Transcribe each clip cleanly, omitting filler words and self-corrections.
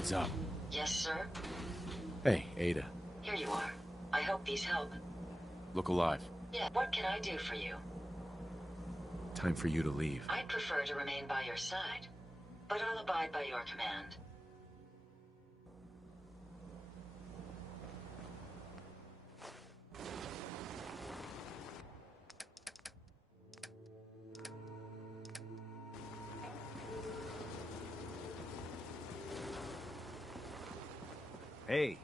Heads up. Yes, sir? Hey, Ada. Here you are. I hope these help. Look alive. Yeah, what can I do for you? Time for you to leave. I'd prefer to remain by your side, but I'll abide by your command. Hey.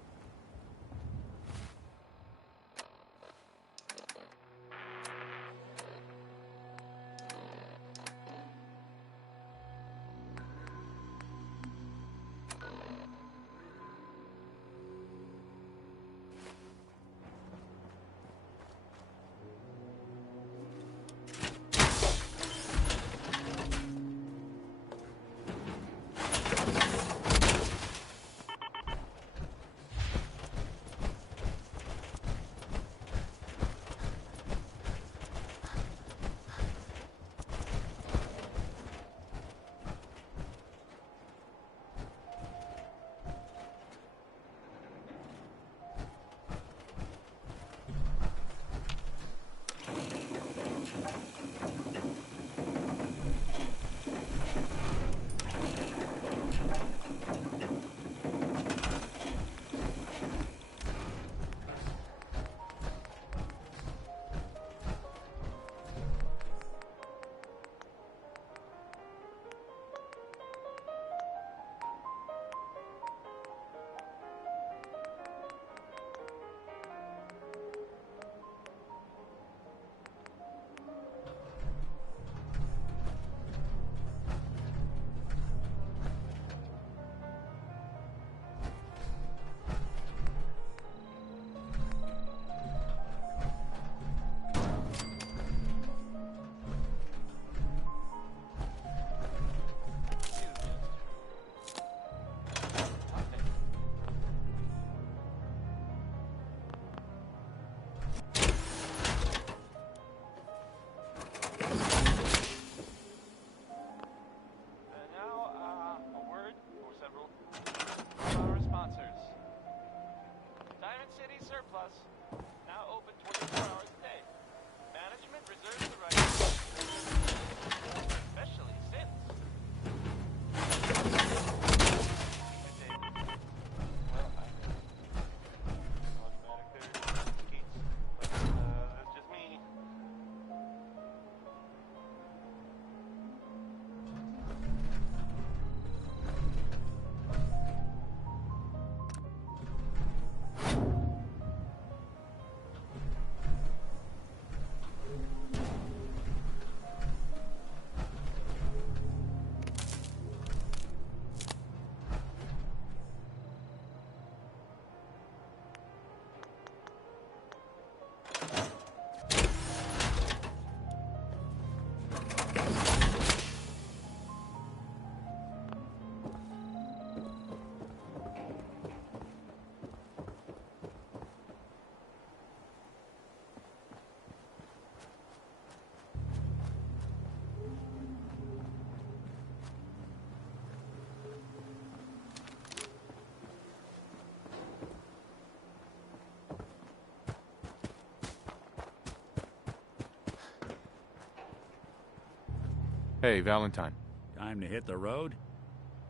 Hey, Valentine. Time to hit the road?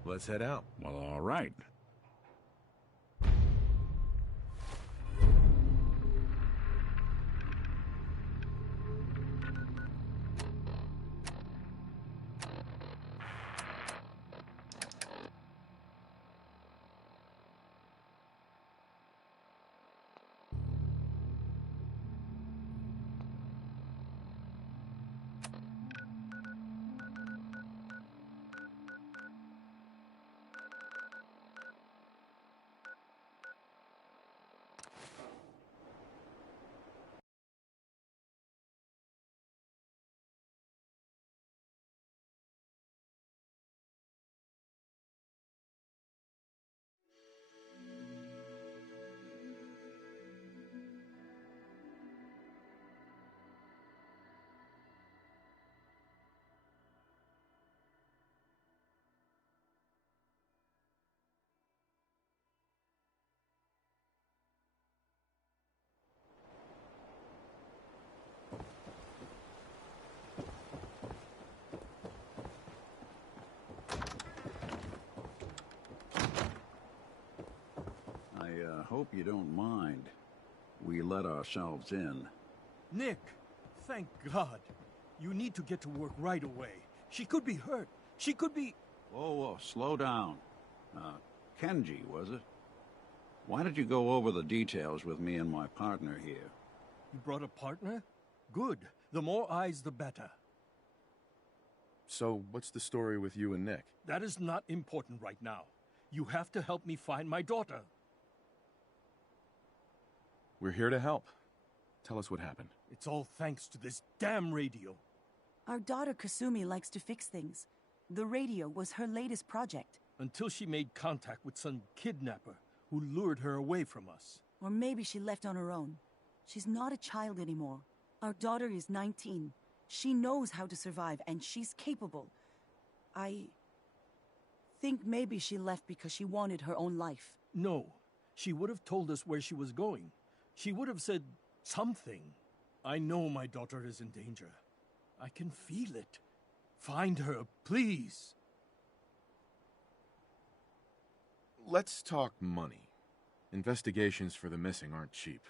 Let's head out. Well, all right. hope you don't mind. We let ourselves in. Nick, thank God. You need to get to work right away. She could be hurt. She could be... Whoa, slow down. Kenji, was it? Why did you go over the details with me and my partner here? You brought a partner? Good. The more eyes, the better. So, what's the story with you and Nick? That is not important right now. You have to help me find my daughter. We're here to help. Tell us what happened. It's all thanks to this damn radio. Our daughter Kasumi likes to fix things. The radio was her latest project. Until she made contact with some kidnapper who lured her away from us. Or maybe she left on her own. She's not a child anymore. Our daughter is 19. She knows how to survive, and she's capable. I think maybe she left because she wanted her own life. No. She would have told us where she was going. She would have said something. I know my daughter is in danger. I can feel it. Find her, please. Let's talk money. Investigations for the missing aren't cheap.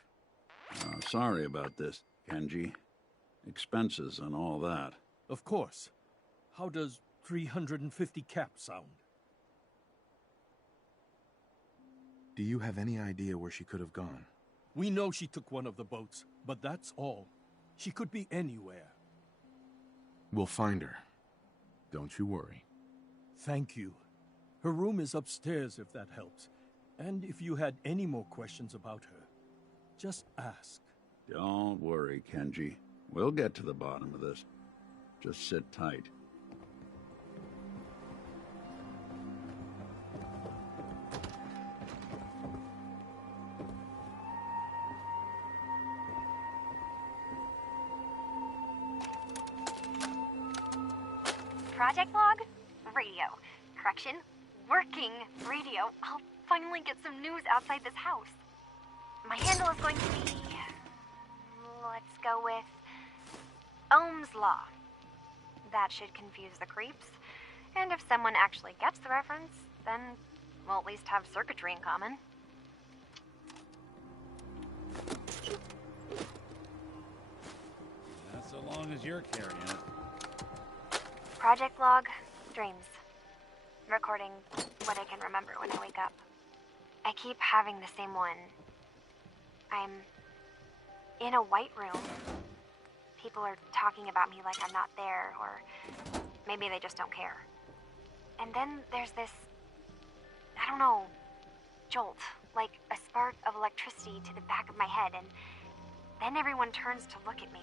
Sorry about this, Kenji. Expenses and all that. Of course. How does 350 cap sound? Do you have any idea where she could have gone? We know she took one of the boats, but that's all. She could be anywhere. We'll find her. Don't you worry. Thank you. Her room is upstairs if that helps. And if you had any more questions about her, just ask. Don't worry, Kenji. We'll get to the bottom of this. Just sit tight. Project log? Radio. Correction, working radio. I'll finally get some news outside this house. My handle is going to be... let's go with... Ohm's Law. That should confuse the creeps. And if someone actually gets the reference, then we'll at least have circuitry in common. Not so long as you're carrying it. Project log, dreams. Recording what I can remember when I wake up. I keep having the same one. I'm in a white room. People are talking about me like I'm not there, or maybe they just don't care. And then there's this, I don't know, jolt, like a spark of electricity to the back of my head, and then everyone turns to look at me.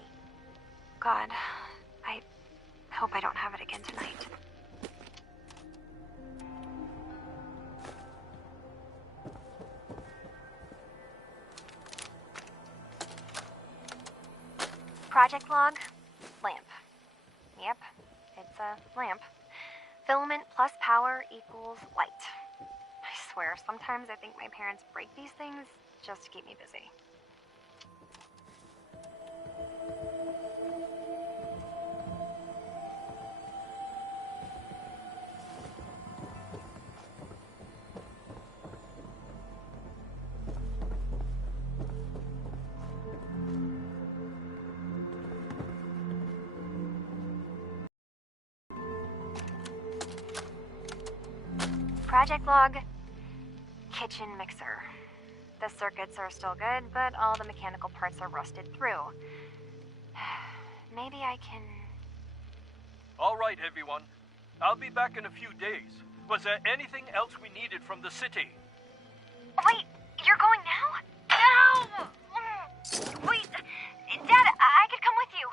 God, I hope I don't have it again tonight. Project log, lamp. Yep, it's a lamp. Filament plus power equals light. I swear, sometimes I think my parents break these things just to keep me busy. Project log, kitchen mixer. The circuits are still good, but all the mechanical parts are rusted through. Maybe I can... All right, everyone. I'll be back in a few days. Was there anything else we needed from the city? Wait, you're going now? No! Wait, Dad, I could come with you.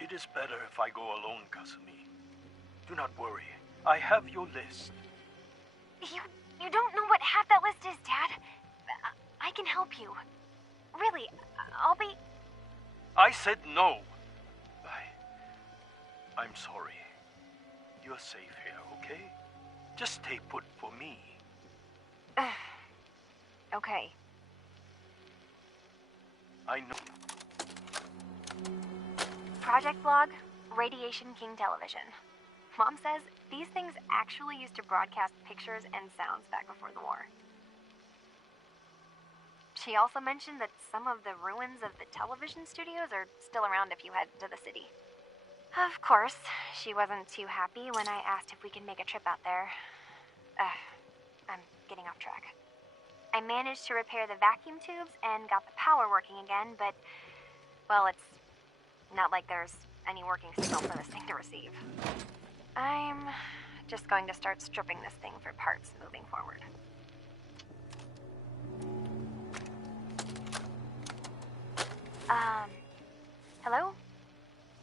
It is better if I go alone, Kasumi. Do not worry. I have your list. You don't know what half that list is, Dad. I can help you. Really, I'll be... I said no. I'm sorry. You're safe here, okay? Just stay put for me. Okay. I know. Project log, Radiation King Television. Mom says these things actually used to broadcast pictures and sounds back before the war. She also mentioned that some of the ruins of the television studios are still around if you head to the city. Of course, she wasn't too happy when I asked if we could make a trip out there. I'm getting off track. I managed to repair the vacuum tubes and got the power working again, but, well, it's not like there's any working signal for this thing to receive. I'm just going to start stripping this thing for parts moving forward. Hello?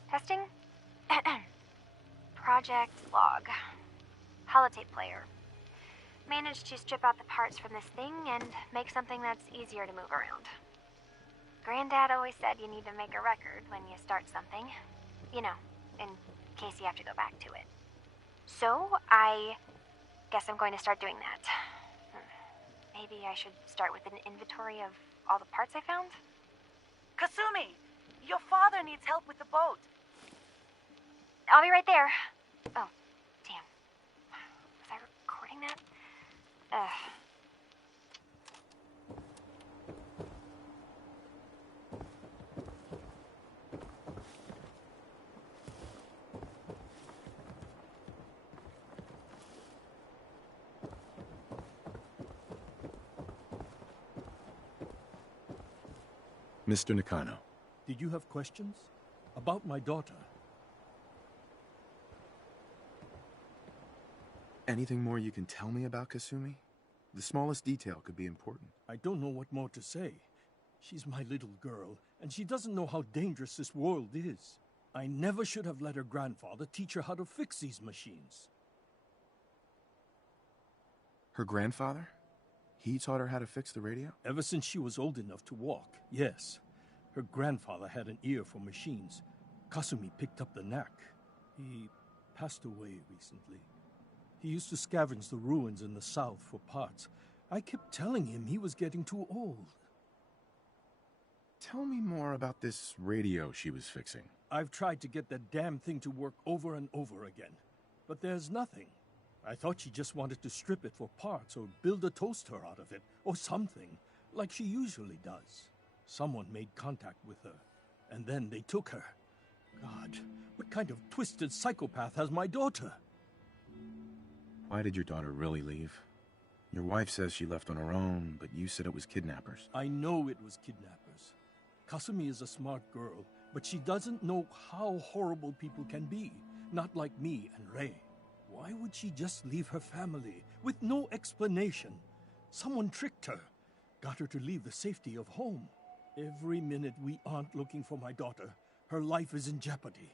Testing? Project Log. Holotape player. Managed to strip out the parts from this thing and make something that's easier to move around. Granddad always said you need to make a record when you start something. You know, in case you have to go back to it. So, I guess I'm going to start doing that. Maybe I should start with an inventory of all the parts I found? Kasumi! Your father needs help with the boat. I'll be right there. Oh, damn. Was I recording that? Mr. Nakano. Did you have questions? About my daughter? Anything more you can tell me about Kasumi? The smallest detail could be important. I don't know what more to say. She's my little girl, and she doesn't know how dangerous this world is. I never should have let her grandfather teach her how to fix these machines. Her grandfather? He taught her how to fix the radio? Ever since she was old enough to walk, yes. Her grandfather had an ear for machines. Kasumi picked up the knack. He passed away recently. He used to scavenge the ruins in the south for parts. I kept telling him he was getting too old. Tell me more about this radio she was fixing. I've tried to get that damn thing to work over and over again, but there's nothing. I thought she just wanted to strip it for parts or build a toaster out of it, or something, like she usually does. Someone made contact with her, and then they took her. God, what kind of twisted psychopath has my daughter? Why did your daughter really leave? Your wife says she left on her own, but you said it was kidnappers. I know it was kidnappers. Kasumi is a smart girl, but she doesn't know how horrible people can be, not like me and Ray. Why would she just leave her family with no explanation? Someone tricked her, got her to leave the safety of home. Every minute we aren't looking for my daughter, her life is in jeopardy.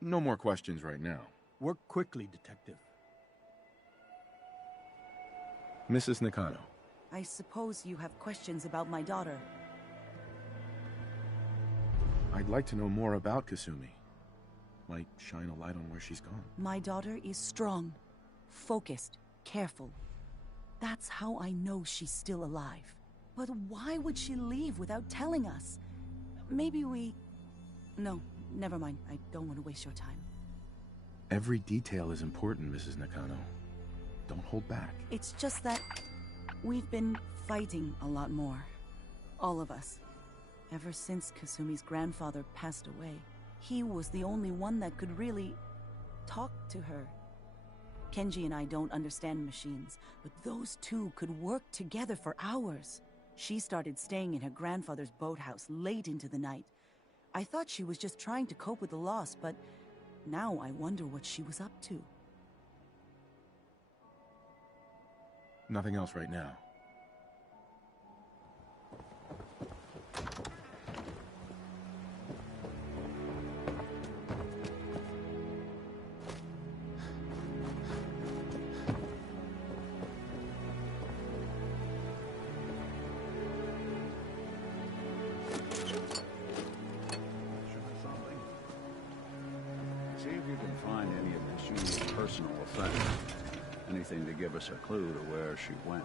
No more questions right now. Work quickly, Detective. Mrs. Nakano. I suppose you have questions about my daughter. I'd like to know more about Kasumi. Like, shine a light on where she's gone. My daughter is strong, focused, careful. That's how I know she's still alive. But why would she leave without telling us? Maybe we... No, never mind. I don't want to waste your time. Every detail is important, Mrs. Nakano. Don't hold back. It's just that we've been fighting a lot more. All of us. Ever since Kasumi's grandfather passed away. He was the only one that could really talk to her. Kenji and I don't understand machines, but those two could work together for hours. She started staying in her grandfather's boathouse late into the night. I thought she was just trying to cope with the loss, but now I wonder what she was up to. Nothing else right now. See if you can find any of Kasumi's personal effects. Anything to give us a clue to where she went.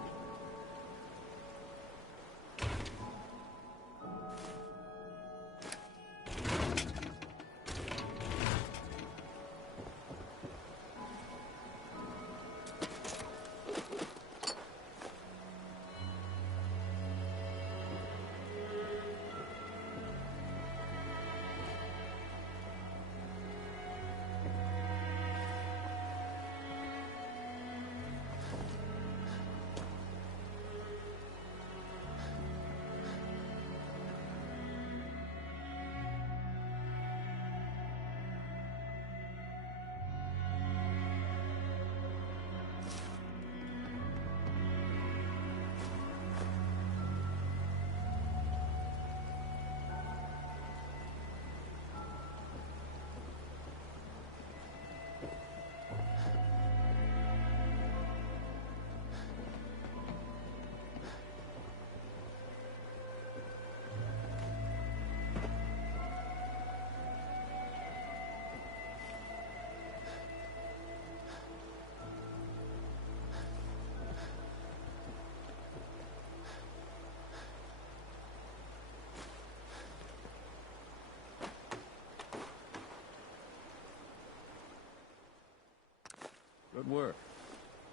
Good work.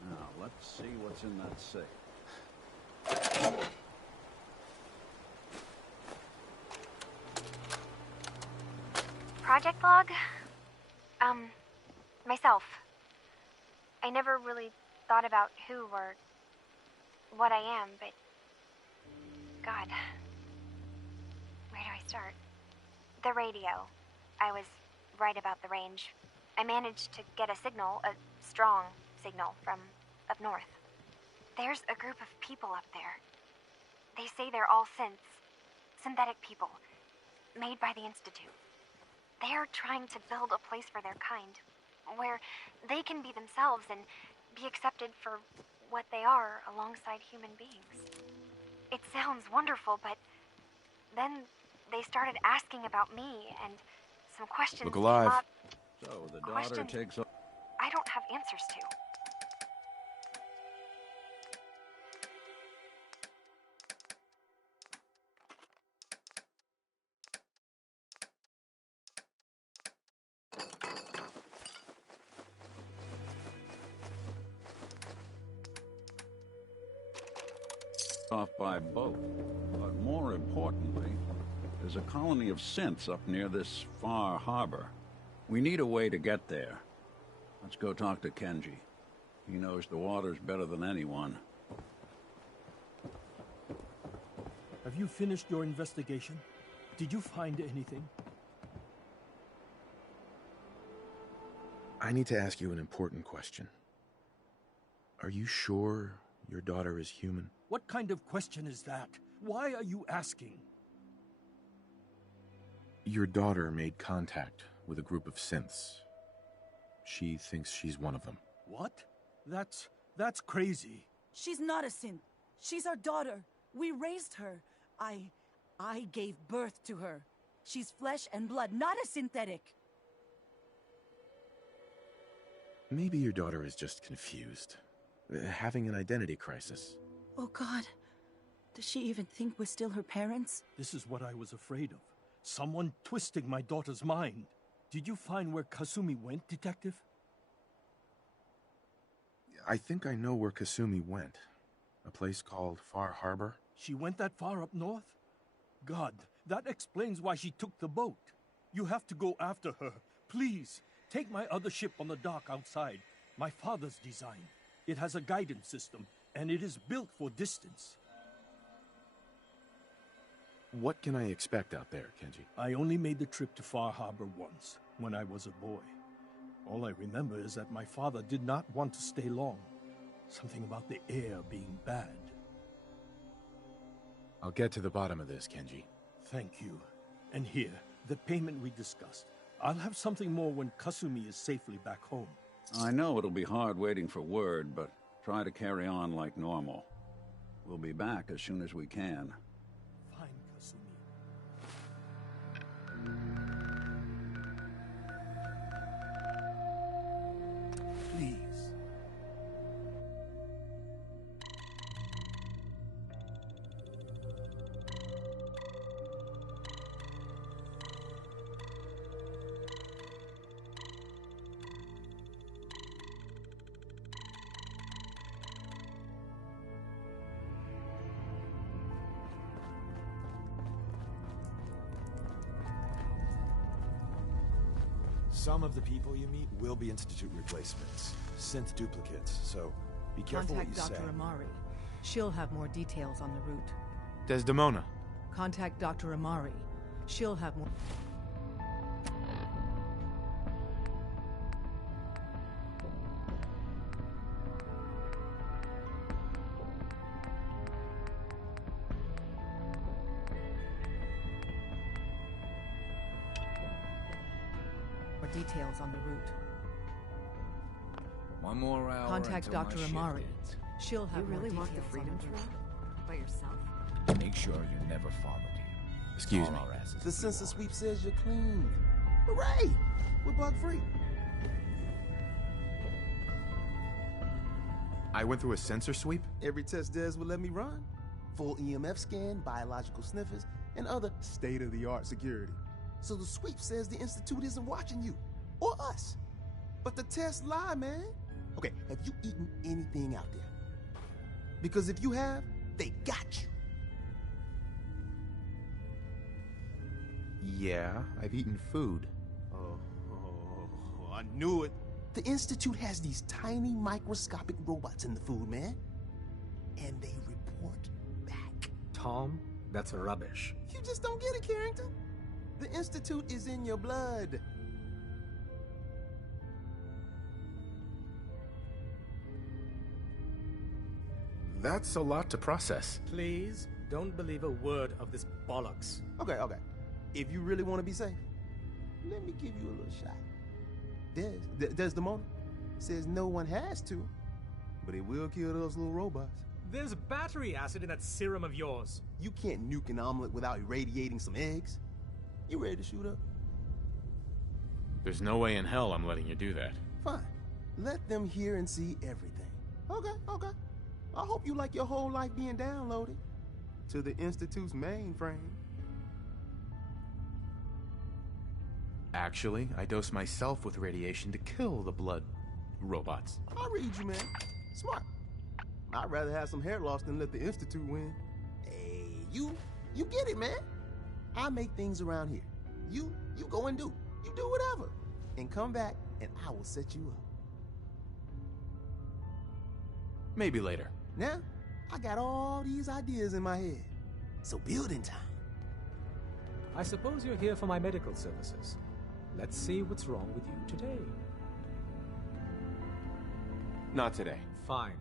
Now, let's see what's in that safe. Project log? Myself. I never really thought about who or what I am, but... God. Where do I start? The radio. I was right about the range. I managed to get a signal, a strong signal, from up north. There's a group of people up there. They say they're all synthetic people, made by the Institute. They're trying to build a place for their kind, where they can be themselves and be accepted for what they are alongside human beings. It sounds wonderful, but then they started asking about me, and some questions Look alive. came up. So, the daughter Questions takes... I don't have answers to. off by boat. But more importantly, there's a colony of synths up near this Far Harbor. We need a way to get there. Let's go talk to Kenji. He knows the waters better than anyone. Have you finished your investigation? Did you find anything? I need to ask you an important question. Are you sure your daughter is human? What kind of question is that? Why are you asking? Your daughter made contact with a group of synths. She thinks she's one of them. What? That's crazy. She's not a synth. She's our daughter. We raised her. I gave birth to her. She's flesh and blood, not a synthetic. Maybe your daughter is just confused. Having an identity crisis. Oh God. Does she even think we're still her parents? This is what I was afraid of. Someone twisting my daughter's mind. Did you find where Kasumi went, Detective? I think I know where Kasumi went. A place called Far Harbor. She went that far up north? God, that explains why she took the boat. You have to go after her. Please, take my other ship on the dock outside. My father's design. It has a guidance system, and it is built for distance. What can I expect out there, Kenji? I only made the trip to Far Harbor once, when I was a boy. All I remember is that my father did not want to stay long. Something about the air being bad. I'll get to the bottom of this, Kenji. Thank you. And here, the payment we discussed. I'll have something more when Kasumi is safely back home. I know it'll be hard waiting for word, but try to carry on like normal. We'll be back as soon as we can. Fine, Kasumi. Please. Some of the people you meet will be Institute replacements, synth duplicates, so be careful Contact what you Dr. say. Amari. She'll have more details on the route. Desdemona. Contact Dr. Amari. She'll have more... details on the route. One more hour. Contact until Dr. my shift Amari. ends. She'll have You really more walk the details Freedom on the Trail? route. By yourself? Make sure you're never followed here. Excuse All me. our asses The be census wanted. sweep says you're clean. Hooray! We're bug free. I went through a sensor sweep? Every test Des would let me run. Full EMF scan, biological sniffers, and other state-of-the-art security. So the sweep says the Institute isn't watching you. Or us. But the tests lie, man. Okay, have you eaten anything out there? Because if you have, they got you. Yeah, I've eaten food. I knew it. The Institute has these tiny microscopic robots in the food, man. And they report back. Tom, that's rubbish. You just don't get it, Carrington. The Institute is in your blood. That's a lot to process. Please, don't believe a word of this bollocks. Okay. If you really want to be safe, let me give you a little shot. Desdemona says no one has to, but it will kill those little robots. There's battery acid in that serum of yours. You can't nuke an omelet without irradiating some eggs. You ready to shoot up? There's no way in hell I'm letting you do that. Fine. Let them hear and see everything. Okay. I hope you like your whole life being downloaded to the Institute's mainframe. Actually, I dose myself with radiation to kill the blood robots. I read you, man. Smart. I'd rather have some hair loss than let the Institute win. Hey, you get it, man. I make things around here. You go and do. You do whatever. And come back, and I will set you up. Maybe later. Now, I got all these ideas in my head. So building time. I suppose you're here for my medical services. Let's see what's wrong with you today. Not today. Fine.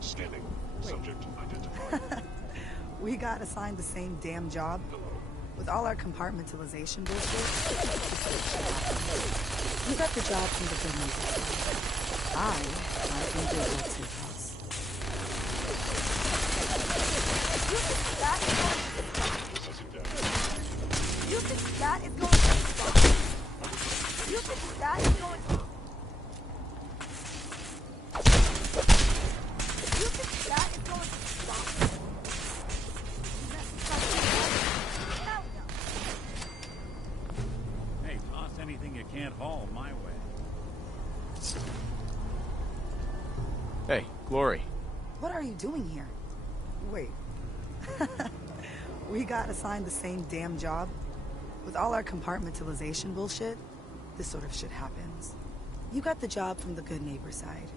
Scanning. Subject identified. We got assigned the same damn job. With all our compartmentalization bullshit, you got the job from the good news. I got it from Griswold Steakhouse. You think that is going to stop? You think that is going to... You think that is going to stop? Hey, toss anything you can't haul my way. Hey, Glory. What are you doing here? Wait. We got assigned the same damn job. With all our compartmentalization bullshit, this sort of shit happens. You got the job from the good neighbor side.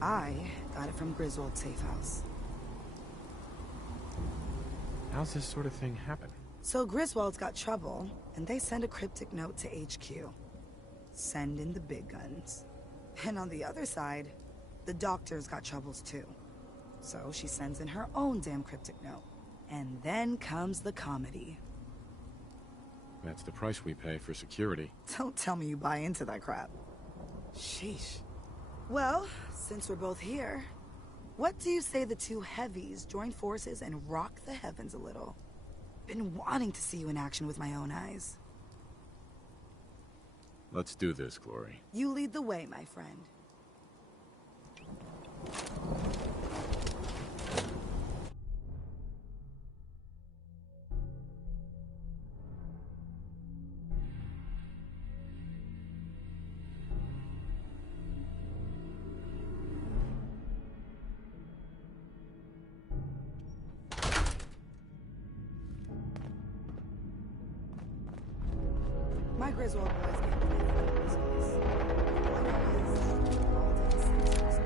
I got it from Griswold Safehouse. How's this sort of thing happen? So Griswold's got trouble, and they send a cryptic note to HQ. Send in the big guns. And on the other side, the doctor's got troubles too. So she sends in her own damn cryptic note. And then comes the comedy. That's the price we pay for security. Don't tell me you buy into that crap. Sheesh. Well, since we're both here, what do you say the two heavies join forces and rock the heavens a little? Been wanting to see you in action with my own eyes. Let's do this, Glory. You lead the way, my friend. Griswold boys can't play the this place. All I know is all the sensors.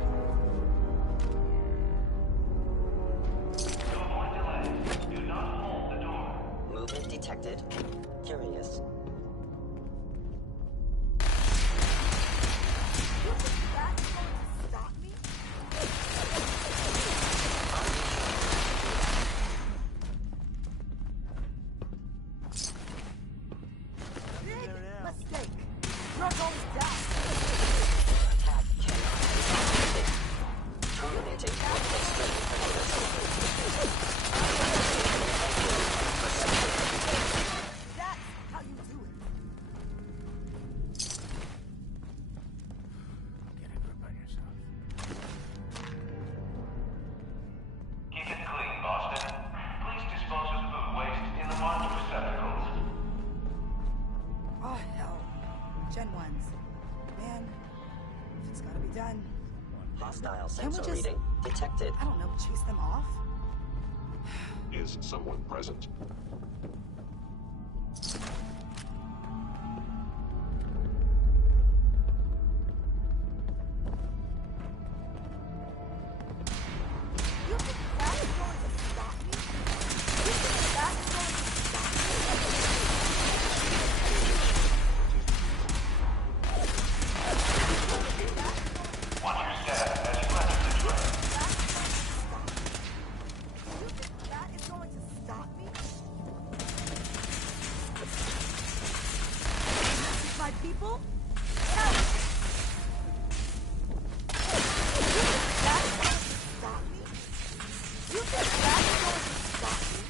To avoid delays, do not hold the door. Movement detected. Curious. That's going to stop me? Big mistake. You're going down. Attack cannot be stopped. Terminating That's how you do it. Get a grip on yourself. Keep it clean, Boston. Please dispose of food waste in the marked receptacles. Oh, hell. Gen 1s. Man, if it's gotta be done. hostile Can't we sensor just, reading detected. I don't know, chase them off? Is someone present? You think that is going to stop me? You think that is going to stop Watch your step as you enter the train. You think that is going to stop me? Message my people? No! You think that is going to stop me? You think that is going to stop me?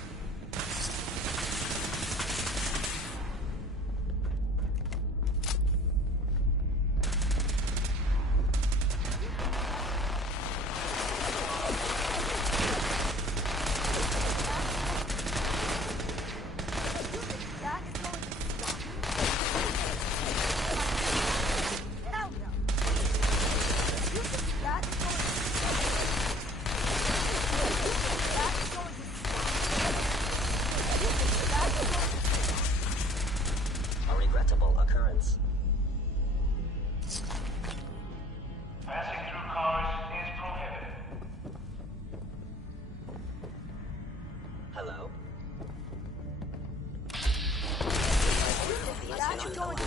That is going to stop me? Hell no! You think that is going to stop me? You think that is going to stop me? You think that is going to A regrettable occurrence. Passing through cars is prohibited. Hello? that is going to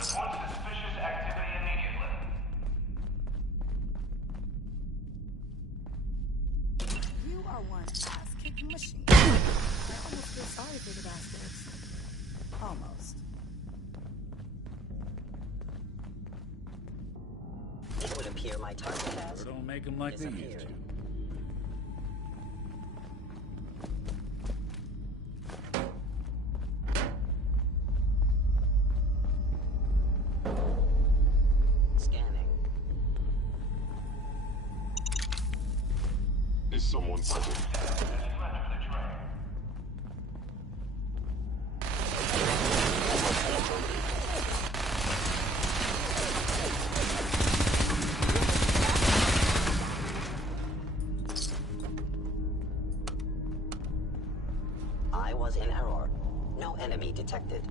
Report suspicious activity immediately. You are one ass-kicking machine. I almost feel sorry for the bastards. Almost. It would appear my target has. Or don't make them like they used to. Scanning. Is someone present? I was in error. No enemy detected.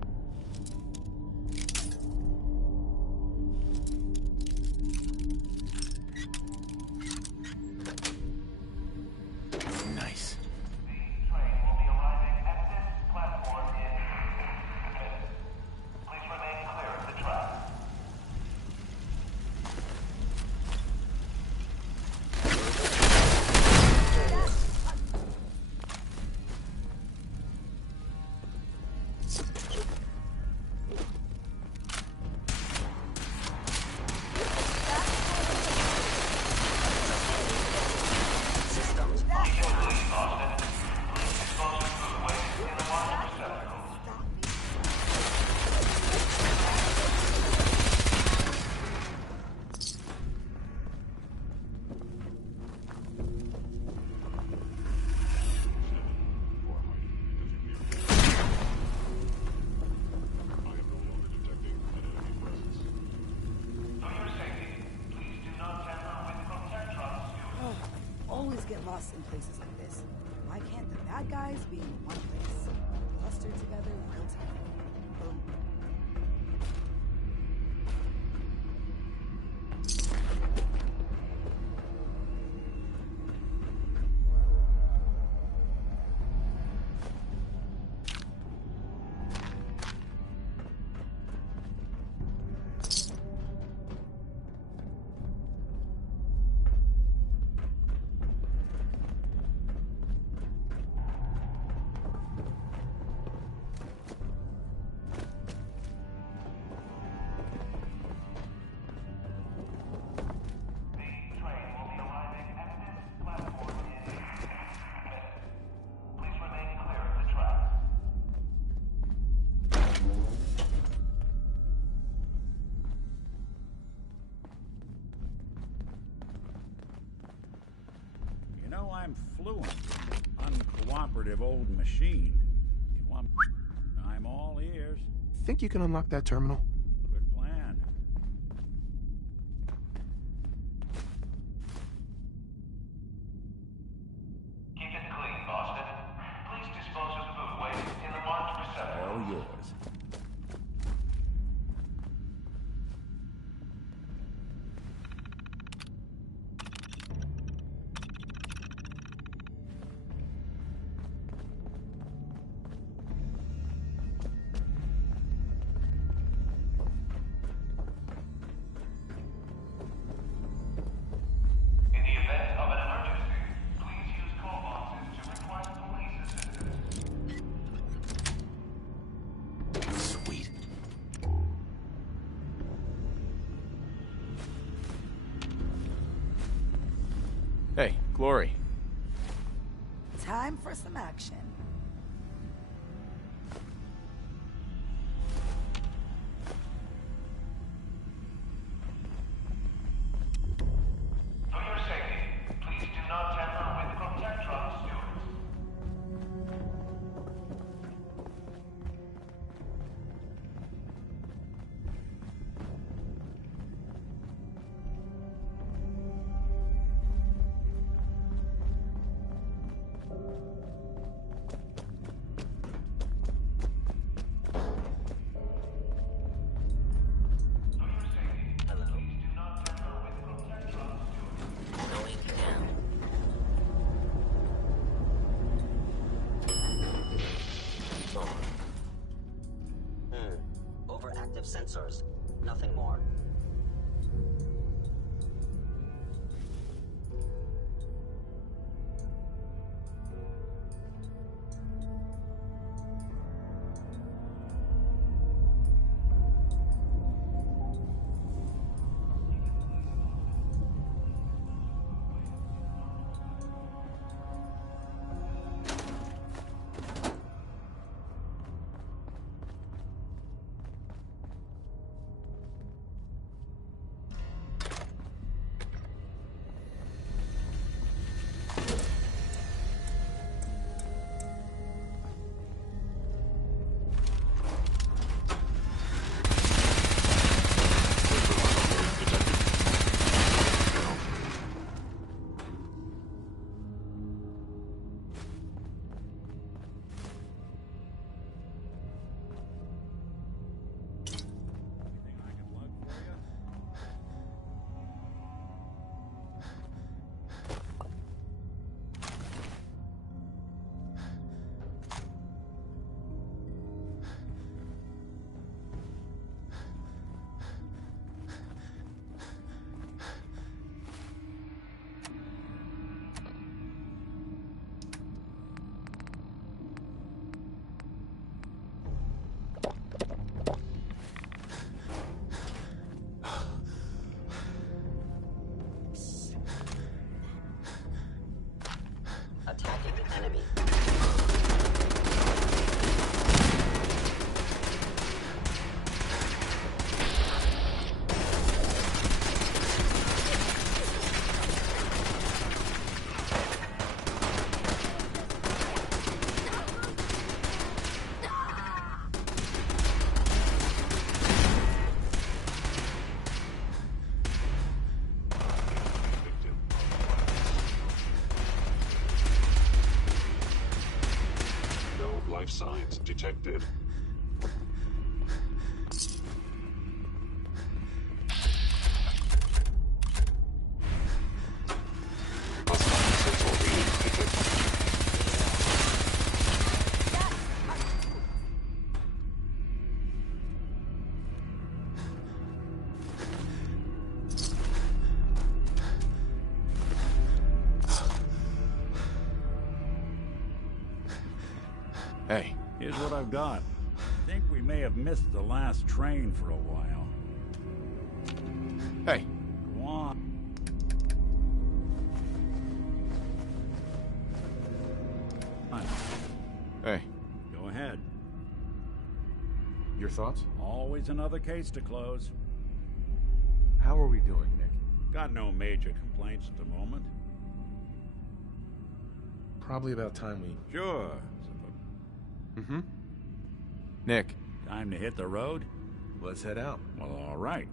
chaos in places like this. Why can't the bad guys be in one place? Clustered together real time. Boom. You know, I'm fluent. Uncooperative old machine. You want... I'm all ears. Think you can unlock that terminal? Good plan. Keep it clean, Boston. Please dispose of food waste in the marked receptacle. All yours. In the event of an emergency, please use call boxes to request police assistance. Sweet. Hey, Glory. Time for some action. For your safety, please do not tamper with Protectron stewards. Hello. Going down. Overactive sensors. Nothing more. detected. Hey. Here's what I've got. I think we may have missed the last train for a while. Hey. Go on. Hey. Go ahead. Your thoughts? Always another case to close. How are we doing, Nick? Got no major complaints at the moment. Probably about time we... Sure. Mm-hmm. Nick. Time to hit the road? Let's head out. Well, all right.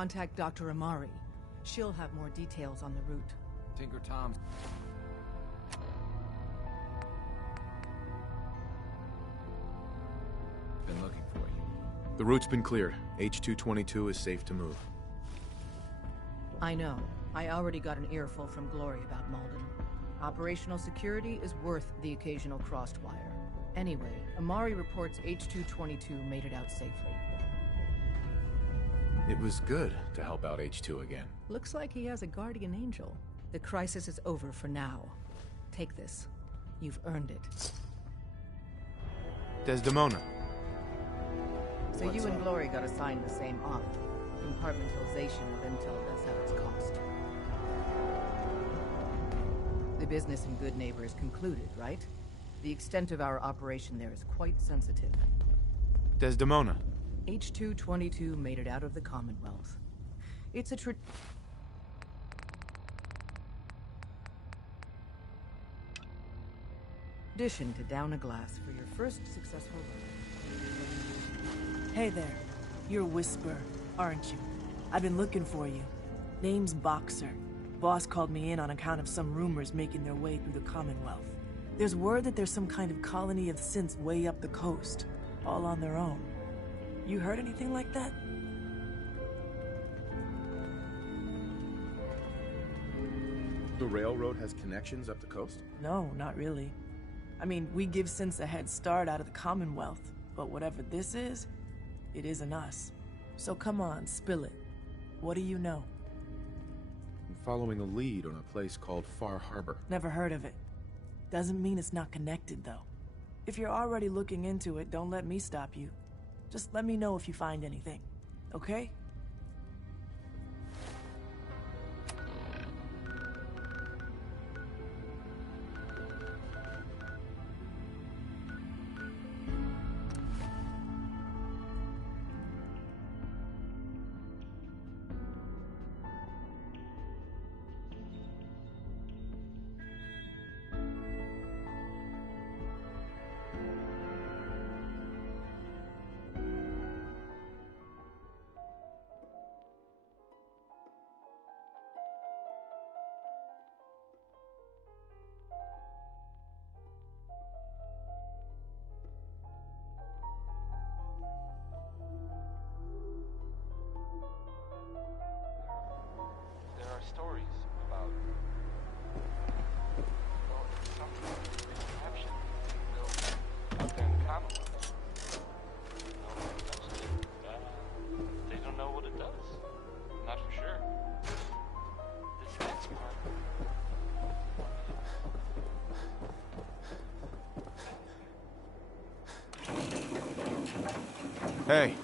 Contact Dr. Amari. She'll have more details on the route. Tinker Tom's... been looking for you. The route's been cleared. H-222 is safe to move. I know. I already got an earful from Glory about Malden. Operational security is worth the occasional crossed wire. Anyway, Amari reports H-222 made it out safely. It was good to help out H-2 again. Looks like he has a guardian angel. The crisis is over for now. Take this. You've earned it. Desdemona. So you and Glory got assigned the same op. Compartmentalization of intel does have its cost. The business in Good Neighbor is concluded, right? The extent of our operation there is quite sensitive. Desdemona. H-222 made it out of the Commonwealth. It's a tradition to down a glass for your first successful run. Hey there. You're Whisper, aren't you? I've been looking for you. Name's Boxer. Boss called me in on account of some rumors making their way through the Commonwealth. There's word that there's some kind of colony of synths way up the coast, all on their own. You heard anything like that? The railroad has connections up the coast? No, not really. I mean, we give synths a head start out of the Commonwealth, but whatever this is, it isn't us. So come on, spill it. What do you know? I'm following a lead on a place called Far Harbor. Never heard of it. Doesn't mean it's not connected, though. If you're already looking into it, don't let me stop you. Just let me know if you find anything, okay? Stories about something contraption built out there in the Commonwealth. Nobody touched it. They don't know what it does. Not for sure. This next part. Hey.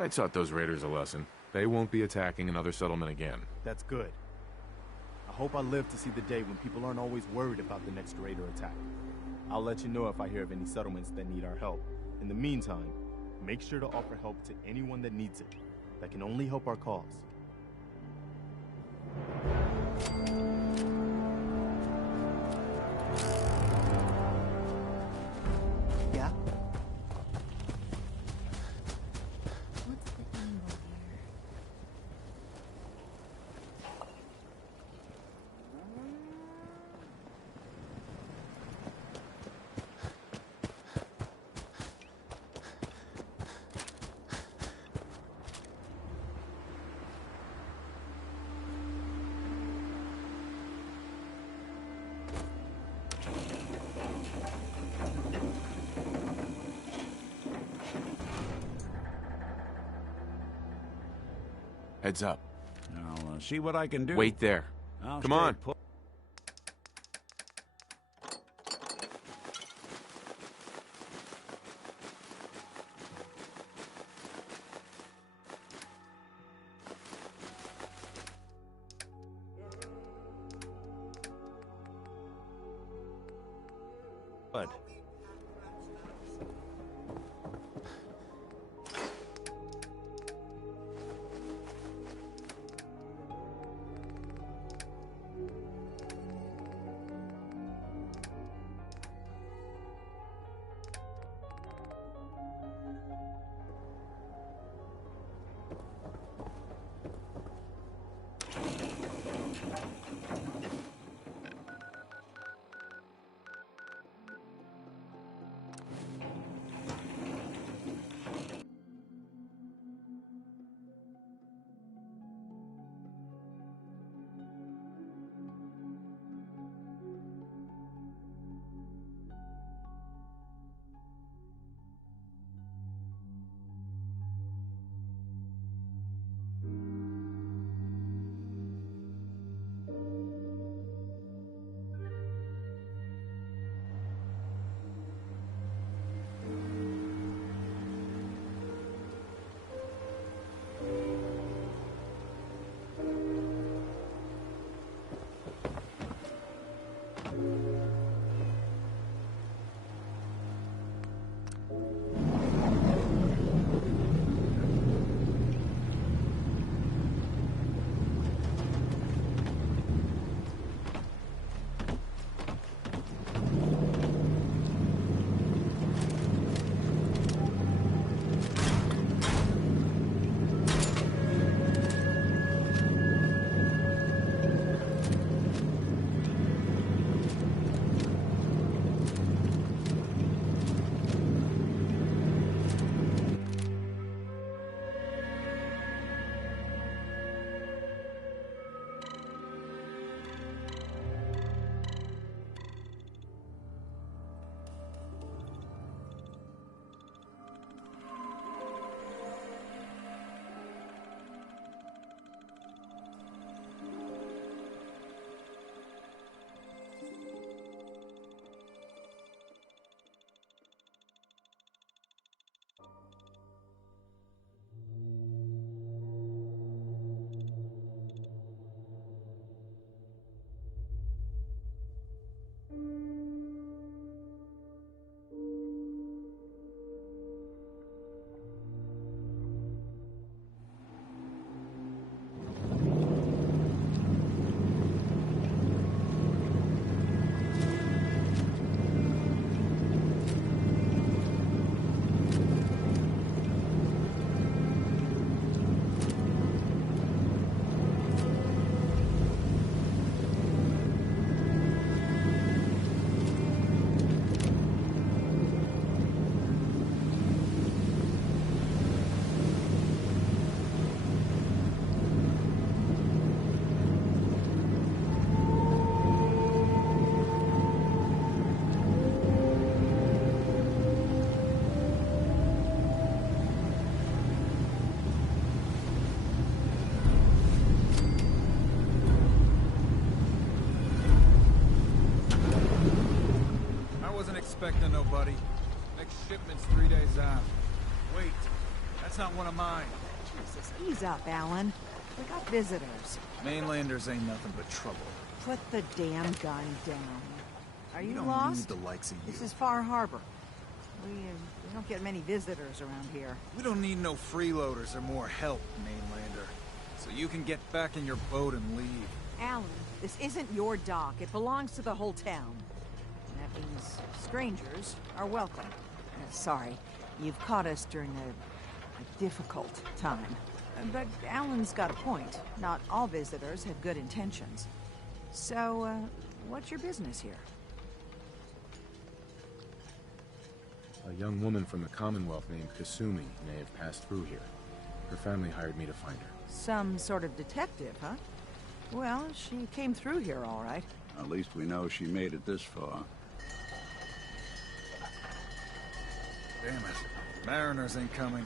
I taught those raiders a lesson. They won't be attacking another settlement again. That's good. I hope I live to see the day when people aren't always worried about the next raider attack. I'll let you know if I hear of any settlements that need our help. In the meantime, make sure to offer help to anyone that needs it. That can only help our cause. Yeah? Heads up. I'll see what I can do. Wait there. I'll Come stay on. put. Bud. Expecting nobody. Next shipment's 3 days out. Wait, that's not one of mine. Jesus, ease up, Alan. We got visitors. Mainlanders ain't nothing but trouble. Put the damn gun down. Are you We don't lost? need the likes of you. This is Far Harbor. We don't get many visitors around here. We don't need no freeloaders or more help, Mainlander. So you can get back in your boat and leave. Alan, this isn't your dock. It belongs to the whole town. That means strangers are welcome. Sorry, you've caught us during a difficult time. But Alan's got a point. Not all visitors have good intentions. So, what's your business here? A young woman from the Commonwealth named Kasumi may have passed through here. Her family hired me to find her. Some sort of detective, huh? Well, she came through here all right. At least we know she made it this far. Damn it. Mariners ain't coming.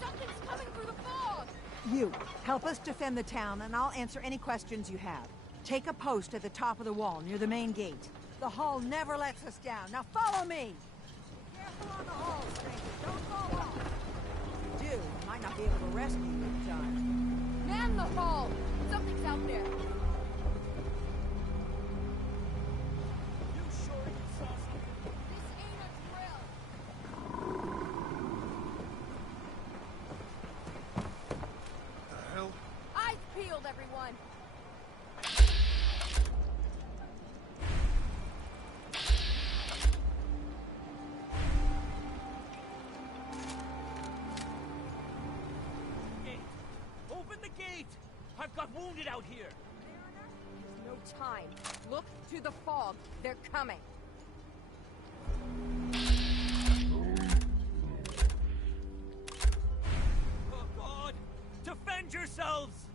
Something's coming through the fog! You, help us defend the town, and I'll answer any questions you have. Take a post at the top of the wall, near the main gate. The Hall never lets us down. Now follow me! Be careful on the Hall, stranger. Don't fall off. If you do, we might not be able to rescue you in time. Man the Hall! Something's out there. Eyes peeled, everyone! Open the gate! I've got wounded out here! There's no time. Look to the fog. They're coming. Oh God! Defend yourselves!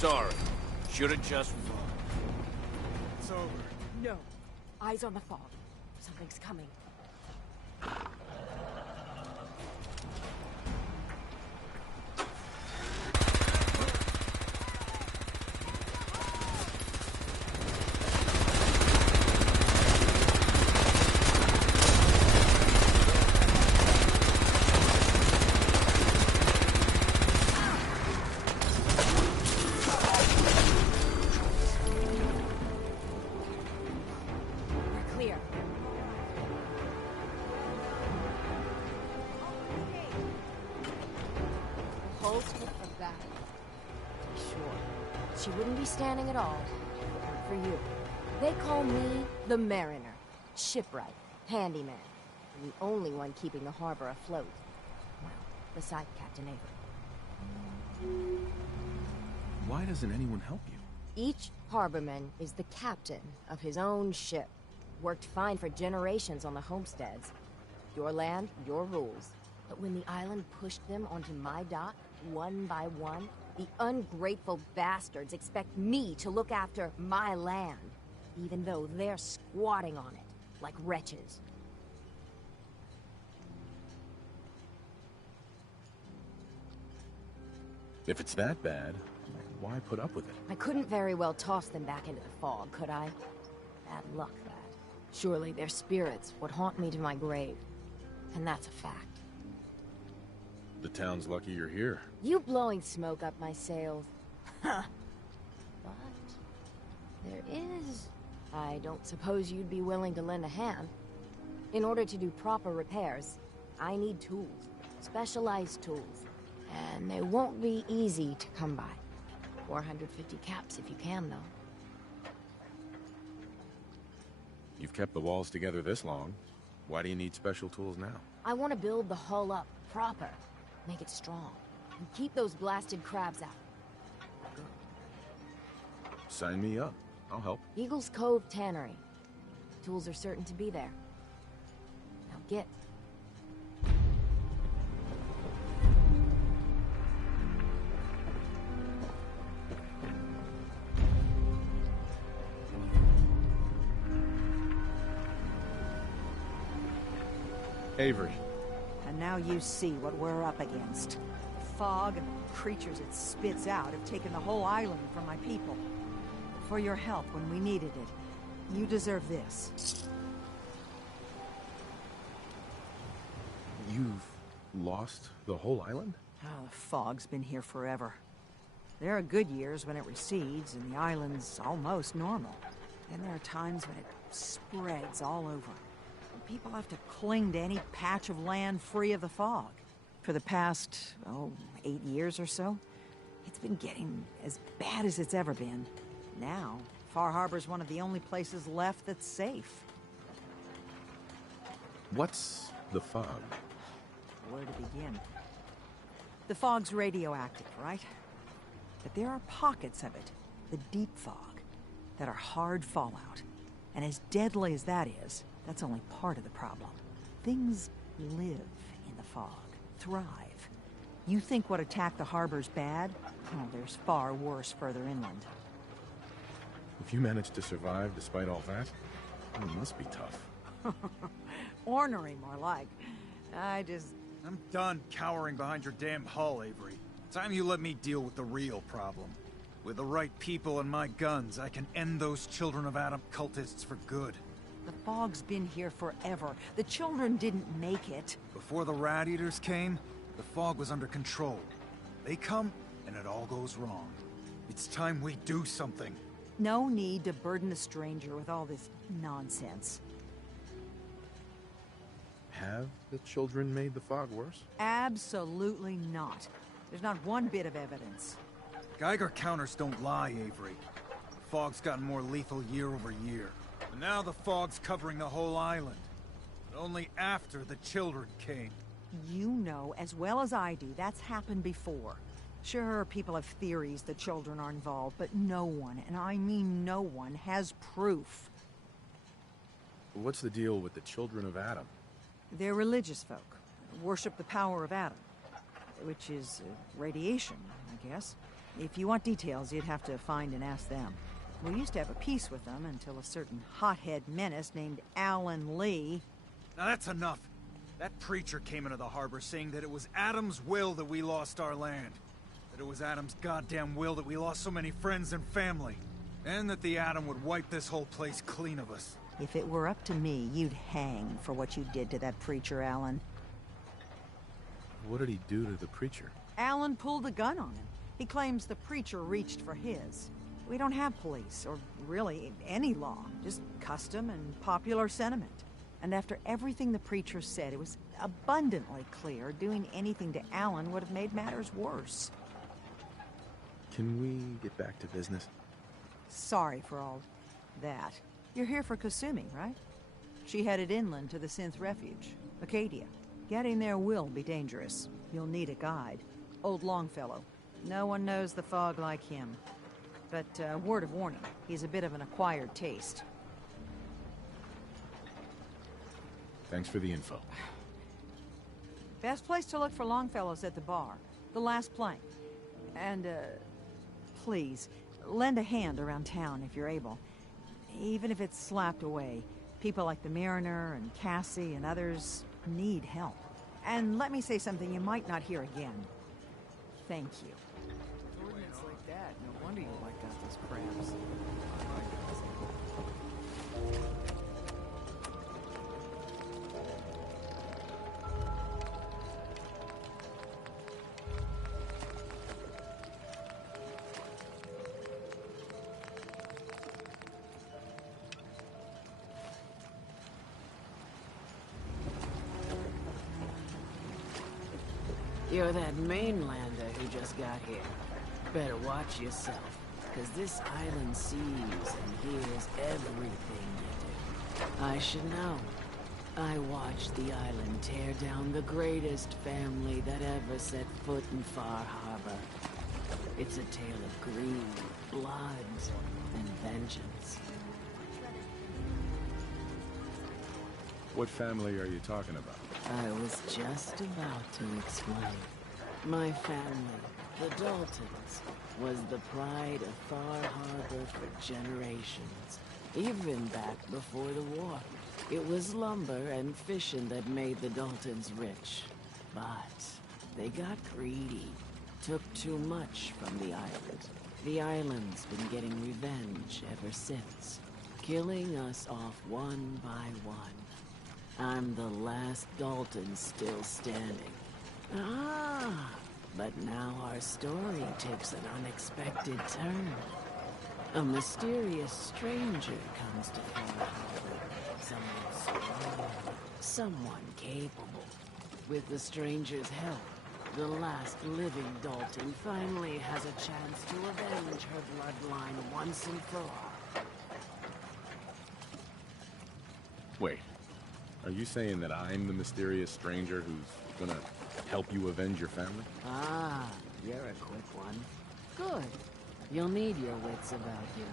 Sorry. Should have just... It's over. No. Eyes on the fog. Something's coming. We're clear. Hold took for battle. Sure. She wouldn't be standing at all. For you. They call me the Mariner. Shipwright. Handyman. And the only one keeping the harbor afloat. Well, beside Captain Avery. Why doesn't anyone help you? Each harborman is the captain of his own ship. Worked fine for generations on the homesteads. Your land, your rules. But when the island pushed them onto my dock, one by one, the ungrateful bastards expect me to look after my land, even though they're squatting on it, like wretches. If it's that bad, why put up with it? I couldn't very well toss them back into the fog, could I? Bad luck, that. Surely their spirits would haunt me to my grave. And that's a fact. The town's lucky you're here. You blowing smoke up my sails. Huh. But there is... I don't suppose you'd be willing to lend a hand. In order to do proper repairs, I need tools. Specialized tools. And they won't be easy to come by. 450 caps if you can, though. You've kept the walls together this long. Why do you need special tools now? I want to build the hull up proper. Make it strong. And keep those blasted crabs out. Sign me up. I'll help. Eagles Cove Tannery. Tools are certain to be there. Now get. Avery. And now you see what we're up against. The fog and the creatures it spits out have taken the whole island from my people. For your help when we needed it, you deserve this. You've lost the whole island? Oh, the fog's been here forever. There are good years when it recedes and the island's almost normal. Then there are times when it spreads all over. And people have to cling to any patch of land free of the fog. For the past, 8 years or so, it's been getting as bad as it's ever been. Now, Far Harbor's one of the only places left that's safe. What's The fog. Where to begin? The fog's radioactive, right? But there are pockets of it, the deep fog, that are hard fallout. And as deadly as that is, that's only part of the problem. Things live in the fog, thrive. You think what attacked the harbor's bad? Oh, there's far worse further inland. If you managed to survive despite all that, it must be tough. Ornery, more like. I'm done cowering behind your damn hull, Avery. Time you let me deal with the real problem. With the right people and my guns, I can end those Children of Adam cultists for good. The fog's been here forever. The children didn't make it. Before the Rat Eaters came, the fog was under control. They come, and it all goes wrong. It's time we do something. No need to burden the stranger with all this nonsense. Have the children made the fog worse? Absolutely not. There's not one bit of evidence. Geiger counters don't lie, Avery. The fog's gotten more lethal year over year. And now the fog's covering the whole island. But only after the children came. You know as well as I do that's happened before. Sure, people have theories the children are involved, but no one, and I mean no one, has proof. What's the deal with the Children of Adam? They're religious folk. Worship the power of Adam. Which is radiation, I guess. If you want details, you'd have to find and ask them. We used to have a peace with them until a certain hothead menace named Alan Lee... Now that's enough. That preacher came into the harbor saying that it was Adam's will that we lost our land. That it was Adam's goddamn will that we lost so many friends and family. And that the Atom would wipe this whole place clean of us. If it were up to me, you'd hang for what you did to that preacher, Alan. What did he do to the preacher? Alan pulled a gun on him. He claims the preacher reached for his. We don't have police, or really any law, just custom and popular sentiment. And after everything the preacher said, it was abundantly clear doing anything to Alan would have made matters worse. Can we get back to business? Sorry for all that. You're here for Kasumi, right? She headed inland to the Synth Refuge, Acadia. Getting there will be dangerous. You'll need a guide. Old Longfellow. No one knows the fog like him. But word of warning, he's a bit of an acquired taste. Thanks for the info. Best place to look for Longfellow's at the bar. The last plank. And, please, lend a hand around town if you're able. Even if it's slapped away. People like the Mariner and Cassie and others need help. And let me say something you might not hear again. Thank you. Ordinance like that, no wonder you wiped out those crabs. You're that mainlander who just got here. Better watch yourself, because this island sees and hears everything you do. I should know. I watched the island tear down the greatest family that ever set foot in Far Harbor. It's a tale of greed, blood, and vengeance. What family are you talking about? I was just about to explain. My family, the Daltons, was the pride of Far Harbor for generations. Even back before the war. It was lumber and fishing that made the Daltons rich. But they got greedy. Took too much from the island. The island's been getting revenge ever since. Killing us off one by one. I'm the last Dalton still standing. Ah, but now our story takes an unexpected turn. A mysterious stranger comes to Far Harbor. Someone strong, someone capable. With the stranger's help, the last living Dalton finally has a chance to avenge her bloodline once and for all. Wait. Are you saying that I'm the mysterious stranger who's gonna help you avenge your family? Ah, you're a quick one. Good. You'll need your wits about you,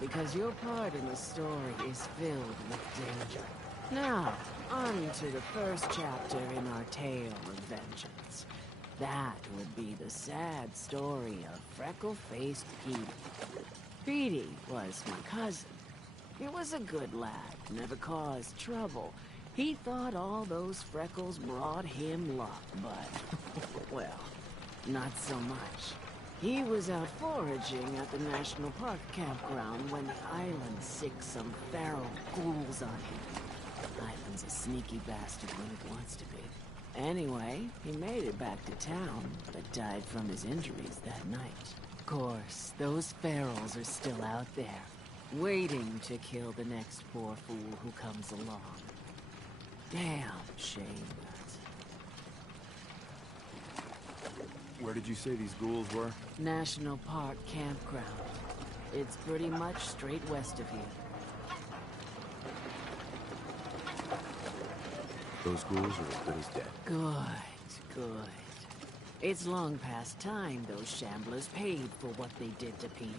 because your part in the story is filled with danger. Now, on to the first chapter in our tale of vengeance. That would be the sad story of freckle-faced Petey. Petey was my cousin. He was a good lad, never caused trouble. He thought all those freckles brought him luck, but, well, not so much. He was out foraging at the National Park campground when the island sicked some feral ghouls on him. Island's a sneaky bastard when it wants to be. Anyway, he made it back to town, but died from his injuries that night. Of course, those ferals are still out there, waiting to kill the next poor fool who comes along. Damn shame that. Where did you say these ghouls were? National Park campground. It's pretty much straight west of here. Those ghouls are as good as dead. Good, good. It's long past time those shamblers paid for what they did to Petey.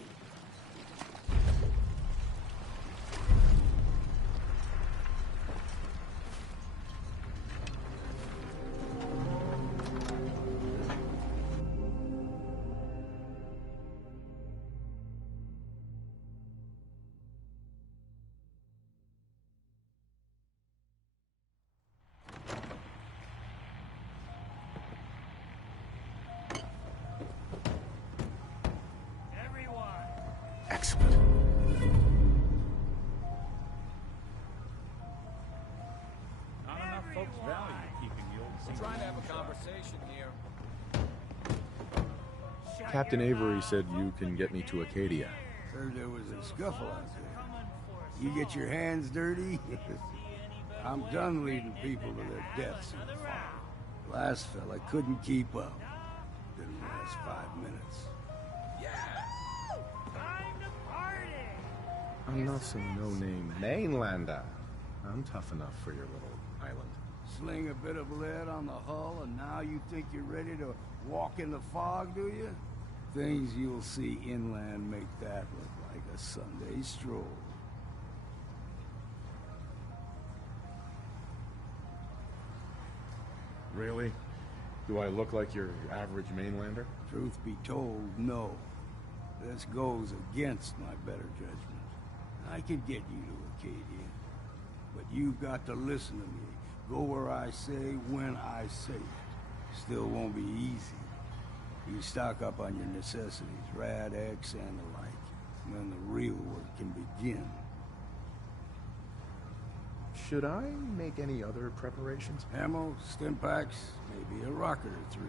Excellent. Not enough folks value keeping the old scene. Trying to have a conversation here. Captain Avery said you can get me to Acadia. Heard there was a scuffle out there. You get your hands dirty? I'm done leading people to their deaths in the fire. Last fella couldn't keep up. Didn't last 5 minutes. I'm not some no-name mainlander. I'm tough enough for your little island. Sling a bit of lead on the hull, and now you think you're ready to walk in the fog, do you? Things you'll see inland make that look like a Sunday stroll. Really? Do I look like your average mainlander? Truth be told, no. This goes against my better judgment. I can get you to Acadia, but you've got to listen to me. Go where I say, when I say it. Still won't be easy. You stock up on your necessities, Rad-X and the like, and then the real work can begin. Should I make any other preparations? Ammo, stim packs, maybe a rocket or 3.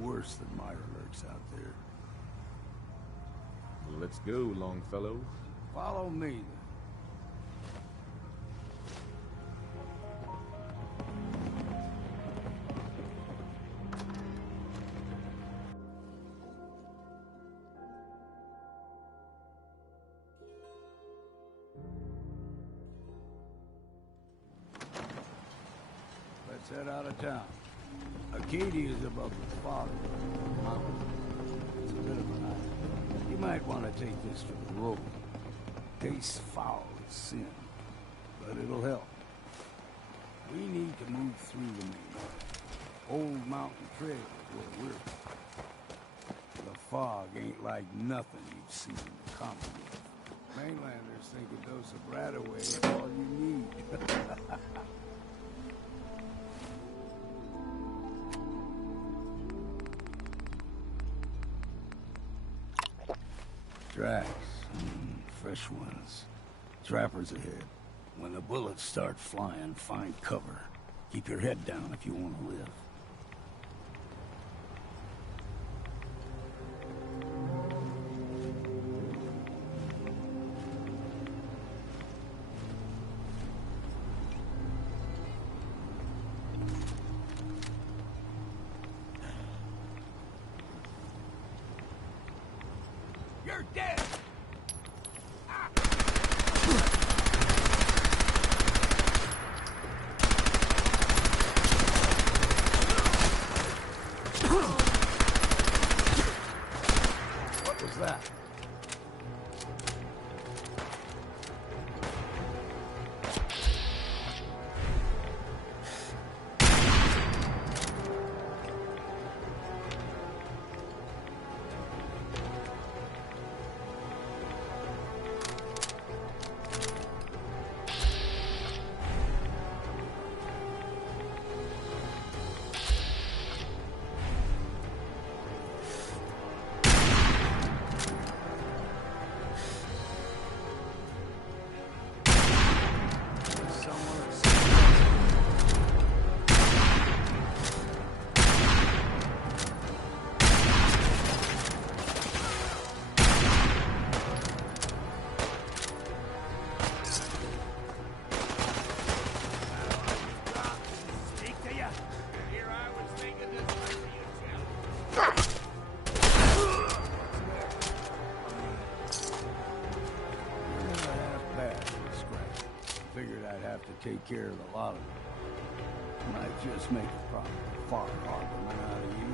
Worse than Myra lurks out there. Let's go, Longfellow. Follow me, then. Let's head out of town. Acadia is above the fog mountain. It's a bit of an island. You might want to take this for the road. Tastes foul as sin, but it'll help. We need to move through the main Old Mountain Trail is where we're. The fog ain't like nothing you've seen in the Commonwealth. Mainlanders think a dose of Radaway is all you need. Tracks. Fresh ones. Trappers ahead. When the bullets start flying, find cover. Keep your head down if you want to live. You're dead! have to take care of the lot of them. Might just make a proper far harborman out of you.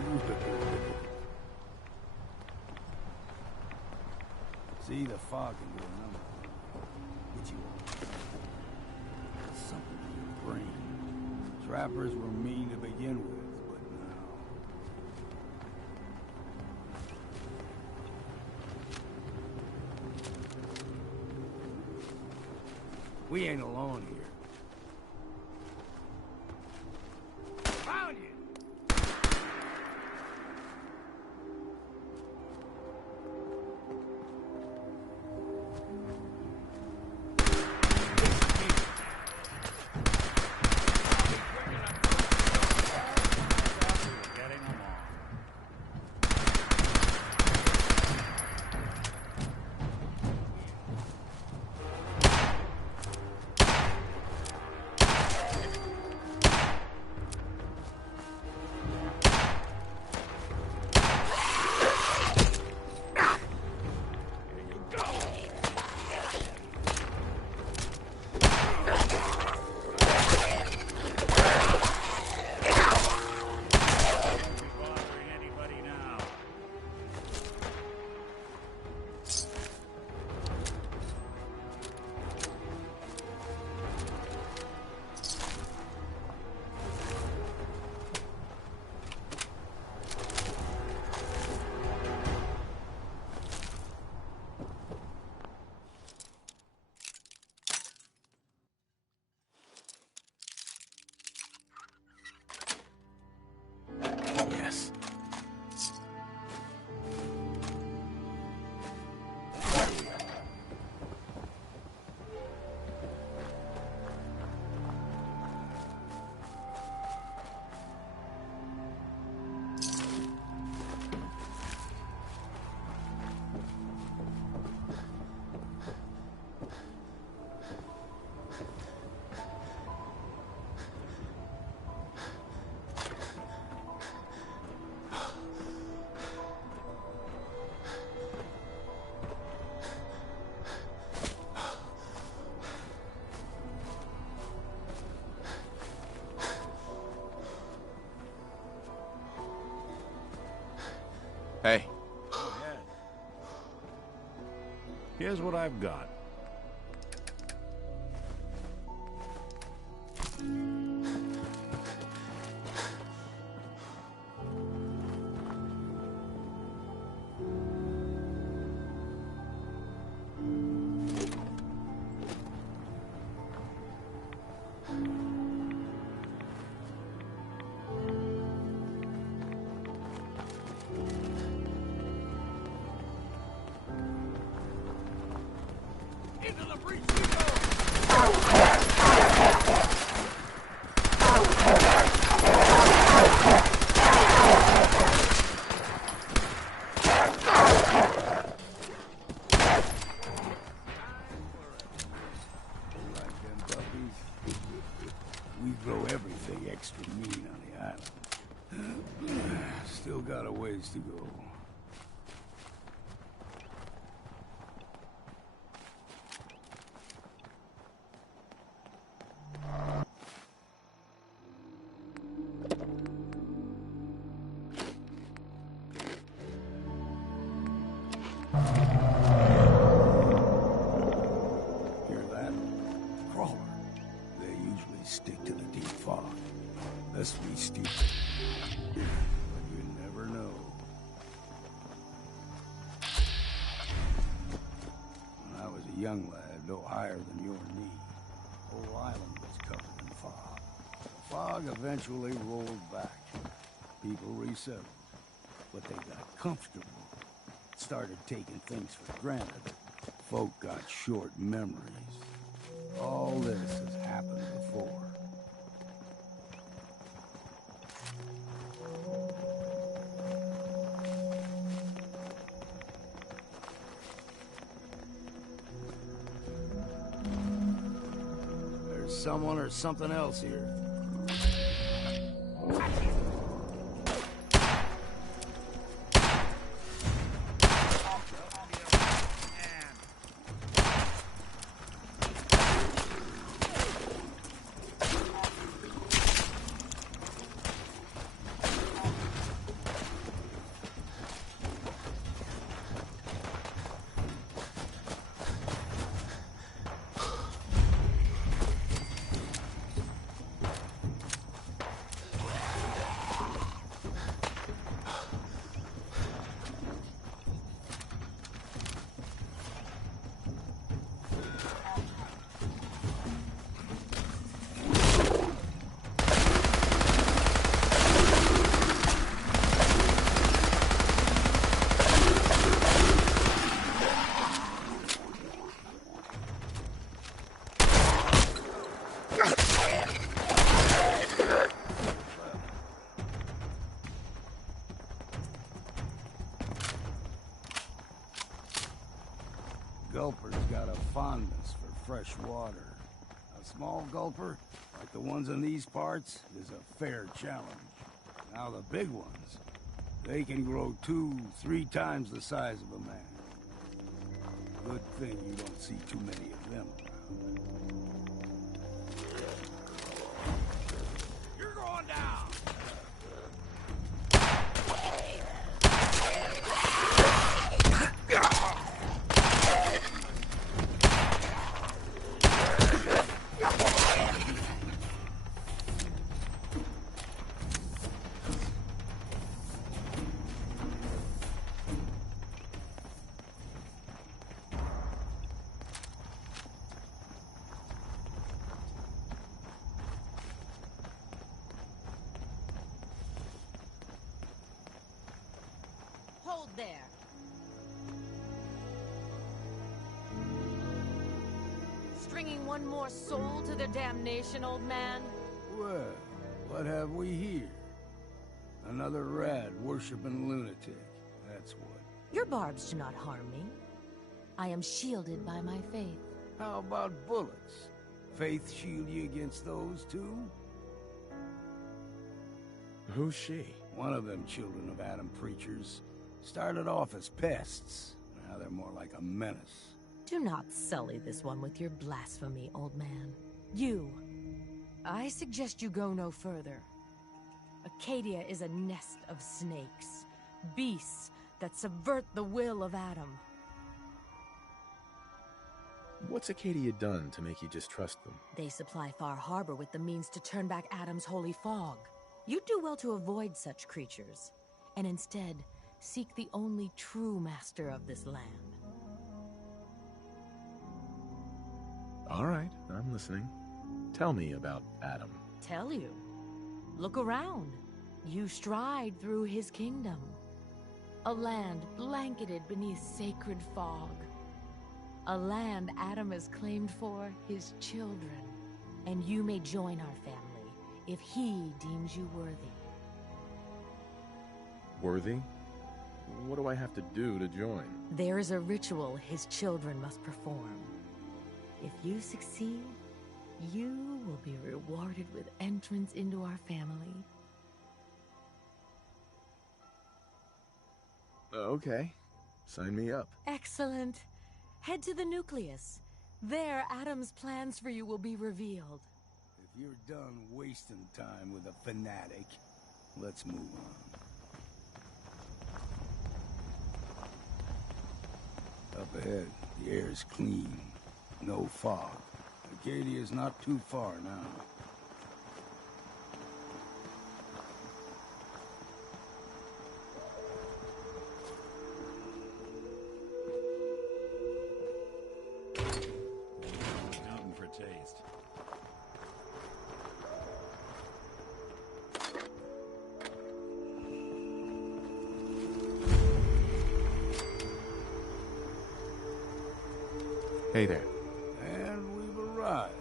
See, the fog can do a number. Get you something in your brain. Trappers were mean to begin with, but now... We ain't alone here. Found you! Hey. Go ahead. Here's what I've got. We grow everything extra mean on the island. Still got a ways to go. Hear that? Crawler. They usually stick to the deep fog. Lest we steep it. But you never know. When I was a young lad, no higher than your knee, the whole island was covered in fog. The fog eventually rolled back. People resettled. But they got comfortable. Started taking things for granted. Folk got short memories. All this has happened before. There's someone or something else here. Gulper's got a fondness for fresh water. A small gulper, like the ones in these parts, is a fair challenge. Now the big ones, they can grow 2-3 times the size of a man. Good thing you don't see too many of them around. You're going down! Hold there. Stringing one more soul to their damnation, old man? Well, what have we here? Another rad worshipping lunatic, that's what. Your barbs do not harm me. I am shielded by my faith. How about bullets? Faith shield you against those too? Who's she? One of them children of Adam preachers. Started off as pests. Now they're more like a menace. Do not sully this one with your blasphemy, old man. You. I suggest you go no further. Acadia is a nest of snakes. Beasts that subvert the will of Adam. What's Acadia done to make you just trust them? They supply Far Harbor with the means to turn back Adam's holy fog. You'd do well to avoid such creatures, and instead seek the only true master of this land. All right, I'm listening. Tell me about Adam. Tell you. Look around. You stride through his kingdom. A land blanketed beneath sacred fog. A land Adam has claimed for his children. And you may join our family if he deems you worthy. Worthy? What do I have to do to join? There is a ritual his children must perform. If you succeed, you will be rewarded with entrance into our family. Okay. Sign me up. Excellent. Head to the nucleus. There, Adam's plans for you will be revealed. If you're done wasting time with a fanatic, let's move on. Up ahead, the air's clean. No fog. Acadia's not too far now. Nothing for taste. Hey there. And we've arrived.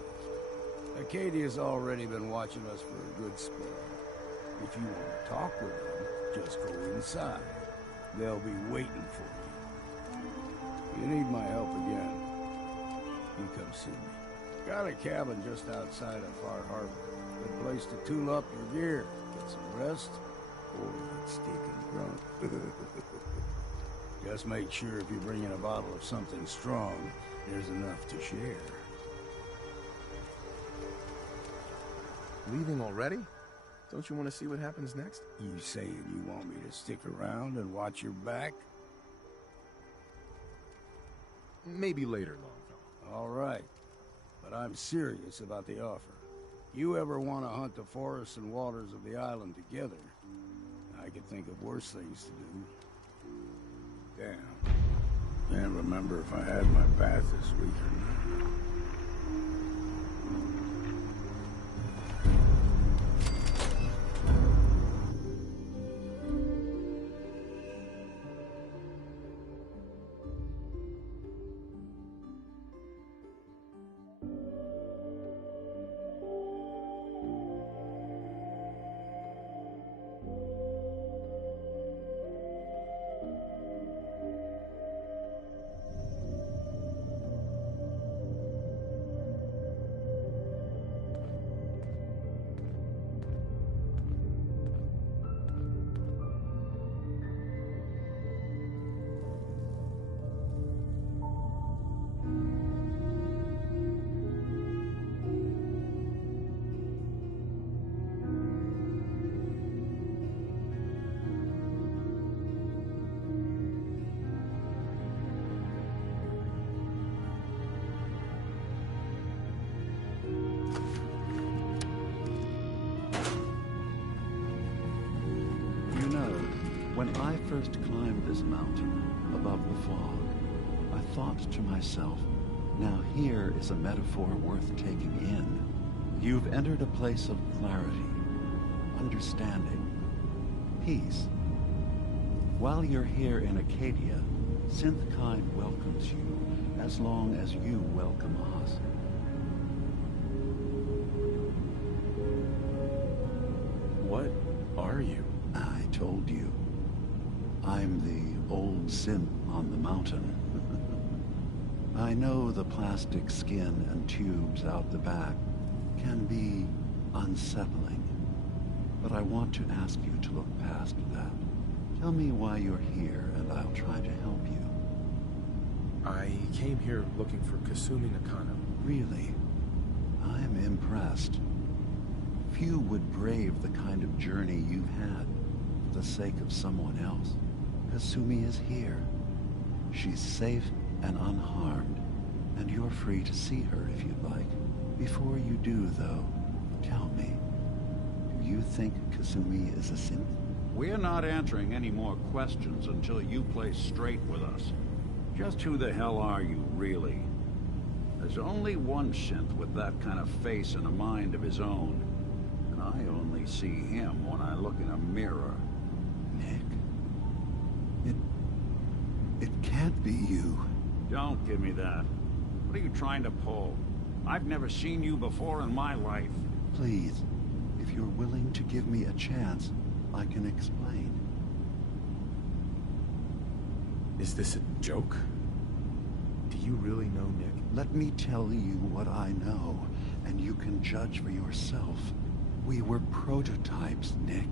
Acadia's already been watching us for a good spell. If you want to talk with them, just go inside. They'll be waiting for you. If you need my help again, you come see me. Got a cabin just outside of Far Harbor. Good place to tool up your gear, get some rest, or get stinking drunk. Just make sure if you bring in a bottle of something strong, there's enough to share. Leaving already? Don't you want to see what happens next? You saying you want me to stick around and watch your back? Maybe later, Longfellow. All right. But I'm serious about the offer. You ever want to hunt the forests and waters of the island together, I could think of worse things to do. Damn. Can't remember if I had my bath this week or not. When I first climbed this mountain above the fog, I thought to myself, now here is a metaphor worth taking in. You've entered a place of clarity, understanding, peace. While you're here in Acadia, Synthkind welcomes you as long as you welcome us. What are you? I told you. I'm the old synth on the mountain. I know the plastic skin and tubes out the back can be unsettling, but I want to ask you to look past that. Tell me why you're here, and I'll try to help you. I came here looking for Kasumi Nakano. Really? I'm impressed. Few would brave the kind of journey you've had for the sake of someone else. Kasumi is here. She's safe and unharmed, and you're free to see her if you'd like. Before you do, though, tell me, do you think Kasumi is a synth? We're not answering any more questions until you play straight with us. Just who the hell are you, really? There's only one synth with that kind of face and a mind of his own. And I only see him when I look in a mirror. Nick. It can't be you. Don't give me that. What are you trying to pull? I've never seen you before in my life. Please, if you're willing to give me a chance, I can explain. Is this a joke? Do you really know Nick? Let me tell you what I know, and you can judge for yourself. We were prototypes, Nick.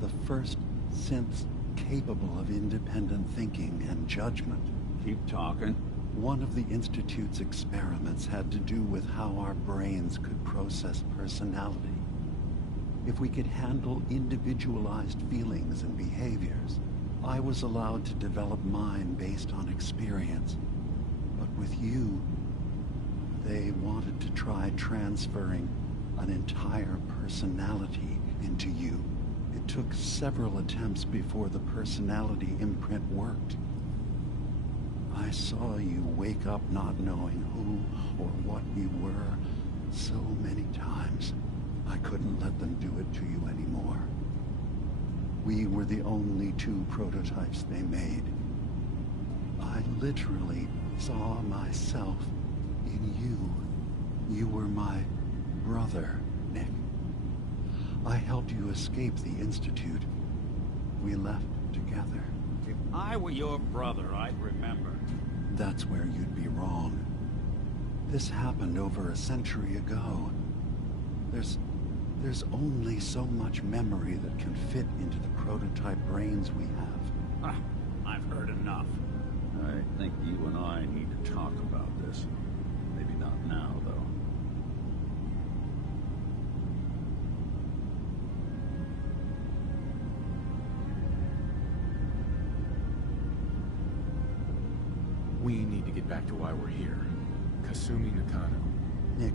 The first synths capable of independent thinking and judgment. Keep talking. One of the Institute's experiments had to do with how our brains could process personality. If we could handle individualized feelings and behaviors, I was allowed to develop mine based on experience. But with you, they wanted to try transferring an entire personality into you. It took several attempts before the personality imprint worked. I saw you wake up not knowing who or what you were so many times. I couldn't let them do it to you anymore. We were the only two prototypes they made. I literally saw myself in you. You were my brother, Nick. I helped you escape the Institute. We left together. If I were your brother, I'd remember. That's where you'd be wrong. This happened over a century ago. There's only so much memory that can fit into the prototype brains we have. I've heard enough. I think you and I need to talk about this. Maybe not now, though. We need to get back to why we're here. Kasumi Nakano. Nick,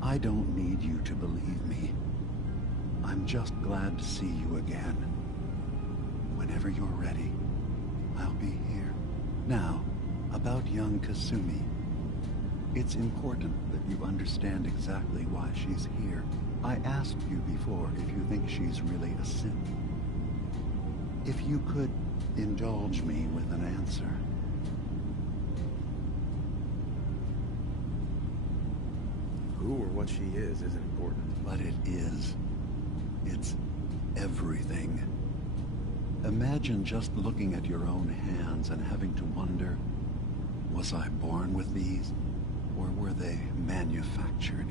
I don't need you to believe me. I'm just glad to see you again. Whenever you're ready, I'll be here. Now, about young Kasumi. It's important that you understand exactly why she's here. I asked you before if you think she's really a synth. If you could indulge me with an answer. Who or what she is isn't important. But it is. It's everything. Imagine just looking at your own hands and having to wonder, was I born with these? Or were they manufactured?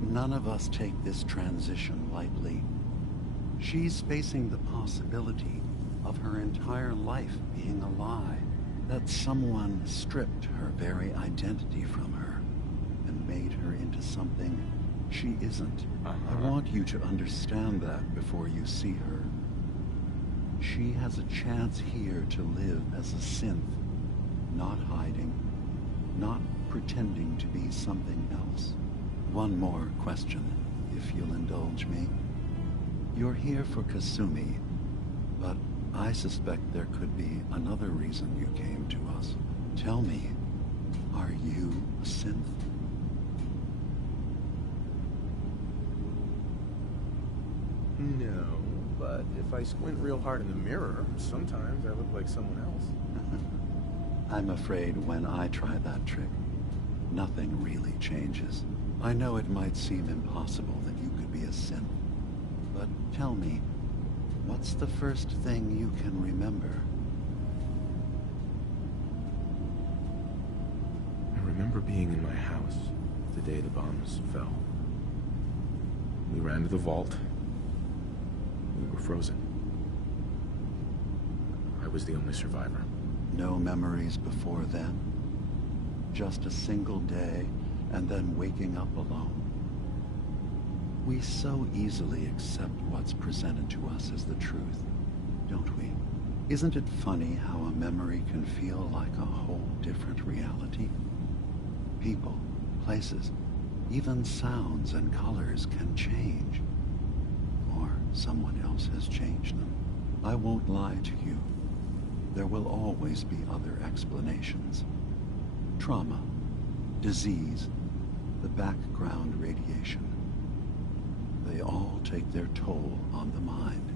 None of us take this transition lightly. She's facing the possibility of her entire life being a lie. That someone stripped her very identity from her and made her into something she isn't. I want you to understand that before you see her. She has a chance here to live as a synth, not hiding, not pretending to be something else. One more question, if you'll indulge me. You're here for Kasumi, but I suspect there could be another reason you came to us. Tell me, are you a synth? No, but if I squint real hard in the mirror, sometimes I look like someone else. I'm afraid when I try that trick, nothing really changes. I know it might seem impossible that you could be a synth, but tell me, what's the first thing you can remember? I remember being in my house the day the bombs fell. We ran to the vault. We were frozen. I was the only survivor. No memories before then? Just a single day, and then waking up alone? We so easily accept what's presented to us as the truth, don't we? Isn't it funny how a memory can feel like a whole different reality? People, places, even sounds and colors can change. Or someone else has changed them. I won't lie to you. There will always be other explanations. Trauma, disease, the background radiation. They all take their toll on the mind.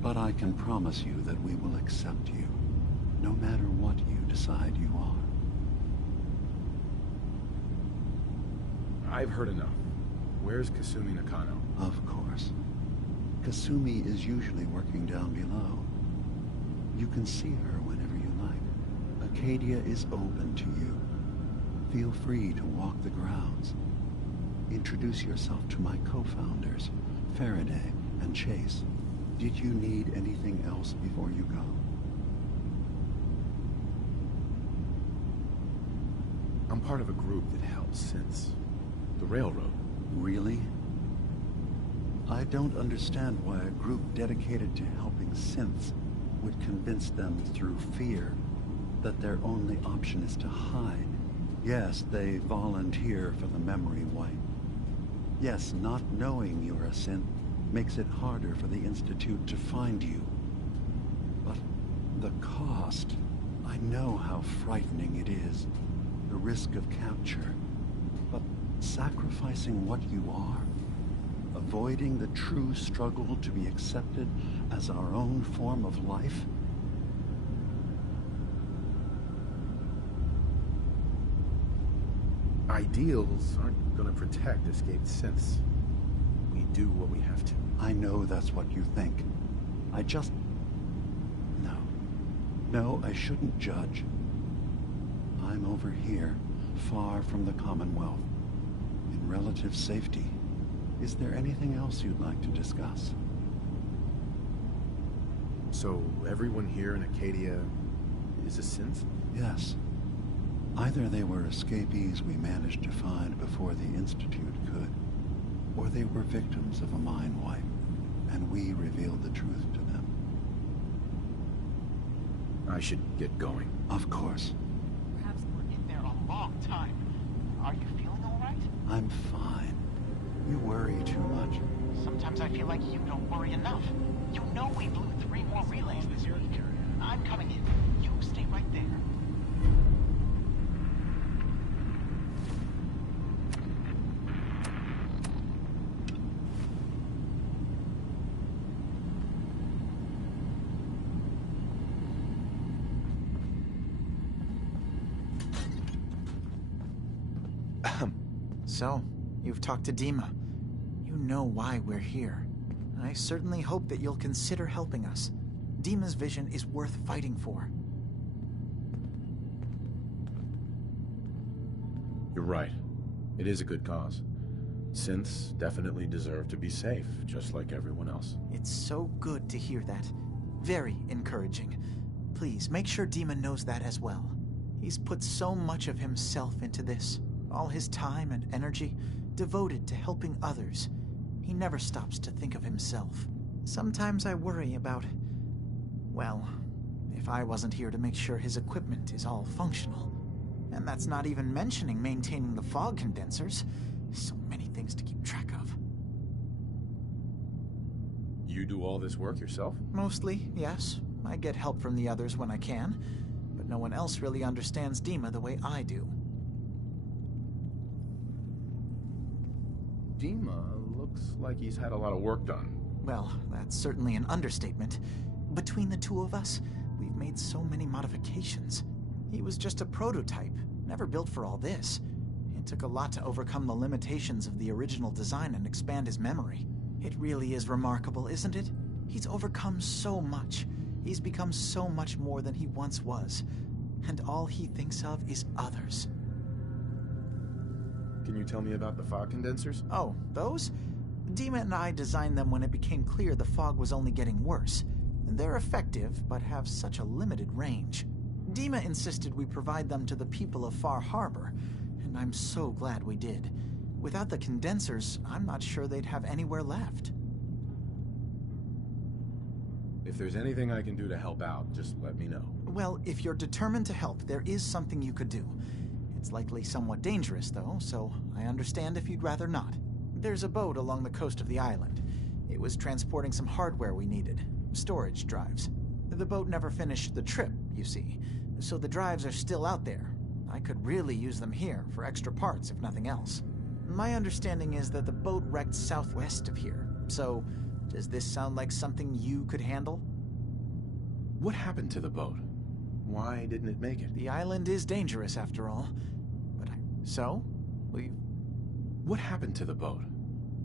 But I can promise you that we will accept you, no matter what you decide you are. I've heard enough. Where's Kasumi Nakano? Of course. Kasumi is usually working down below. You can see her whenever you like. Acadia is open to you. Feel free to walk the grounds. Introduce yourself to my co-founders, Faraday and Chase. Did you need anything else before you go? I'm part of a group that helps since the railroad. Really? I don't understand why a group dedicated to helping synths would convince them through fear that their only option is to hide. Yes, they volunteer for the memory wipe. Yes, not knowing you're a synth makes it harder for the Institute to find you. But the cost, I know how frightening it is. The risk of capture. But sacrificing what you are, avoiding the true struggle to be accepted as our own form of life? Ideals aren't gonna protect escaped synths. We do what we have to. I know that's what you think. I just... No, I shouldn't judge. I'm over here, far from the Commonwealth, in relative safety. Is there anything else you'd like to discuss? So, everyone here in Acadia is a synth? Yes. Either they were escapees we managed to find before the Institute could, or they were victims of a mind wipe, and we revealed the truth to them. I should get going. Of course. Perhaps we're in there a long time. Are you feeling all right? I'm fine. You worry too much. Sometimes I feel like you don't worry enough. You know we blew 3 more relays this week. I'm coming in. You stay right there. So, you've talked to Dima. You know why we're here. I certainly hope that you'll consider helping us. Dima's vision is worth fighting for. You're right. It is a good cause. Synths definitely deserve to be safe, just like everyone else. It's so good to hear that. Very encouraging. Please, make sure Dima knows that as well. He's put so much of himself into this. All his time and energy devoted to helping others. He never stops to think of himself. Sometimes I worry about... well, if I wasn't here to make sure his equipment is all functional. And that's not even mentioning maintaining the fog condensers. So many things to keep track of. You do all this work yourself? Mostly, yes. I get help from the others when I can, but no one else really understands Dima the way I do. Dima looks like he's had a lot of work done. Well, that's certainly an understatement. Between the two of us, we've made so many modifications. He was just a prototype, never built for all this. It took a lot to overcome the limitations of the original design and expand his memory. It really is remarkable, isn't it? He's overcome so much. He's become so much more than he once was. And all he thinks of is others. Can you tell me about the fog condensers? Oh, those? Dima and I designed them when it became clear the fog was only getting worse. They're effective, but have such a limited range. Dima insisted we provide them to the people of Far Harbor, and I'm so glad we did. Without the condensers, I'm not sure they'd have anywhere left. If there's anything I can do to help out, just let me know. Well, if you're determined to help, there is something you could do. It's likely somewhat dangerous, though, so I understand if you'd rather not. There's a boat along the coast of the island. It was transporting some hardware we needed. Storage drives. The boat never finished the trip, you see, so the drives are still out there. I could really use them here for extra parts, if nothing else. My understanding is that the boat wrecked southwest of here, so does this sound like something you could handle? What happened to the boat? Why didn't it make it? The island is dangerous, after all. But so? What happened to the boat?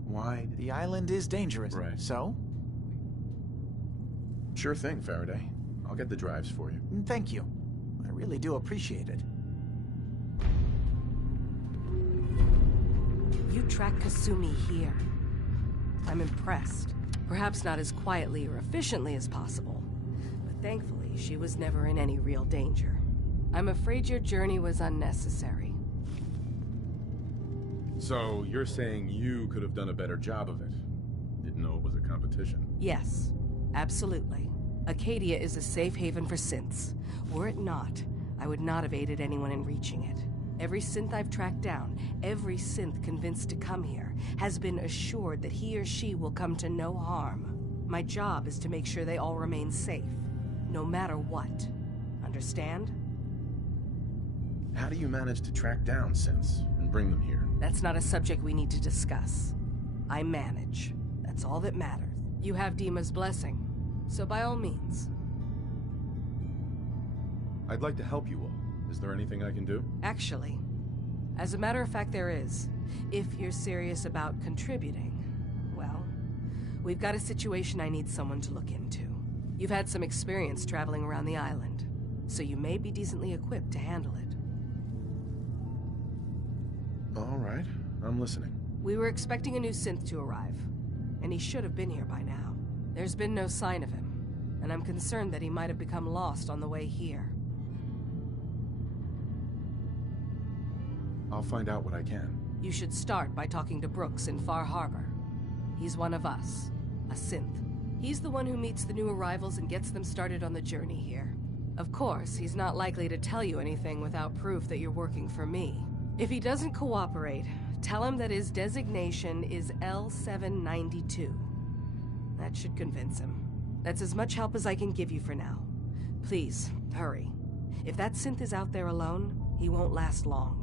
Why? The island is dangerous. Right. So? Sure thing, Faraday. I'll get the drives for you. Thank you. I really do appreciate it. You track Kasumi here. I'm impressed. Perhaps not as quietly or efficiently as possible, but thankfully she was never in any real danger. I'm afraid your journey was unnecessary. So, you're saying you could have done a better job of it? Didn't know it was a competition? Yes, absolutely. Acadia is a safe haven for synths. Were it not, I would not have aided anyone in reaching it. Every synth I've tracked down, every synth convinced to come here, has been assured that he or she will come to no harm. My job is to make sure they all remain safe, no matter what. Understand? How do you manage to track down synths and bring them here? That's not a subject we need to discuss. I manage. That's all that matters. You have Dima's blessing, so by all means. I'd like to help you all. Is there anything I can do? Actually, as a matter of fact, there is. If you're serious about contributing, well, we've got a situation I need someone to look into. You've had some experience traveling around the island, so you may be decently equipped to handle it. All right, I'm listening. We were expecting a new synth to arrive, and he should have been here by now. There's been no sign of him, and I'm concerned that he might have become lost on the way here. I'll find out what I can. You should start by talking to Brooks in Far Harbor. He's one of us, a synth. He's the one who meets the new arrivals and gets them started on the journey here. Of course, he's not likely to tell you anything without proof that you're working for me. If he doesn't cooperate, tell him that his designation is L792. That should convince him. That's as much help as I can give you for now. Please, hurry. If that synth is out there alone, he won't last long.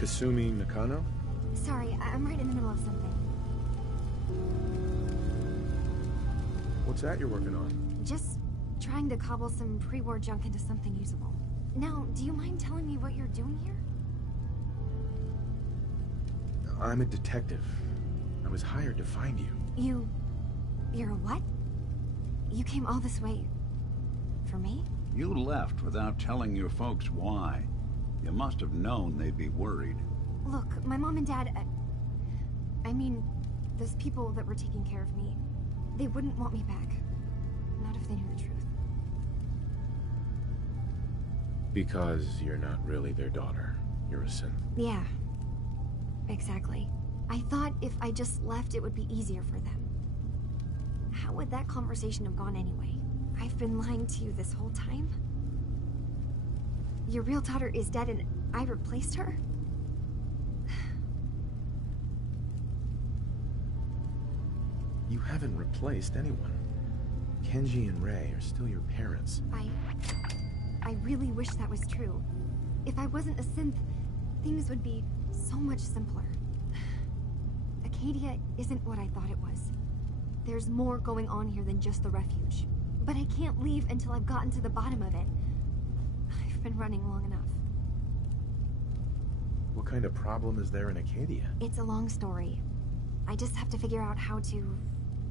Kasumi Nakano? Sorry, I'm right in the middle of something. What's that you're working on? Just trying to cobble some pre-war junk into something usable. Now, do you mind telling me what you're doing here? I'm a detective. I was hired to find you. You're a what? You came all this way... for me? You left without telling your folks why. You must have known they'd be worried. Look, my mom and dad... I mean, those people that were taking care of me, they wouldn't want me back. Not if they knew the truth. Because you're not really their daughter. You're a synth. Yeah. Exactly. I thought if I just left, it would be easier for them. How would that conversation have gone anyway? I've been lying to you this whole time? Your real daughter is dead and I replaced her? You haven't replaced anyone. Kenji and Rei are still your parents. I really wish that was true. If I wasn't a synth, things would be so much simpler. Acadia isn't what I thought it was. There's more going on here than just the refuge. But I can't leave until I've gotten to the bottom of it. I've been running long enough. What kind of problem is there in Acadia? It's a long story. I just have to figure out how to...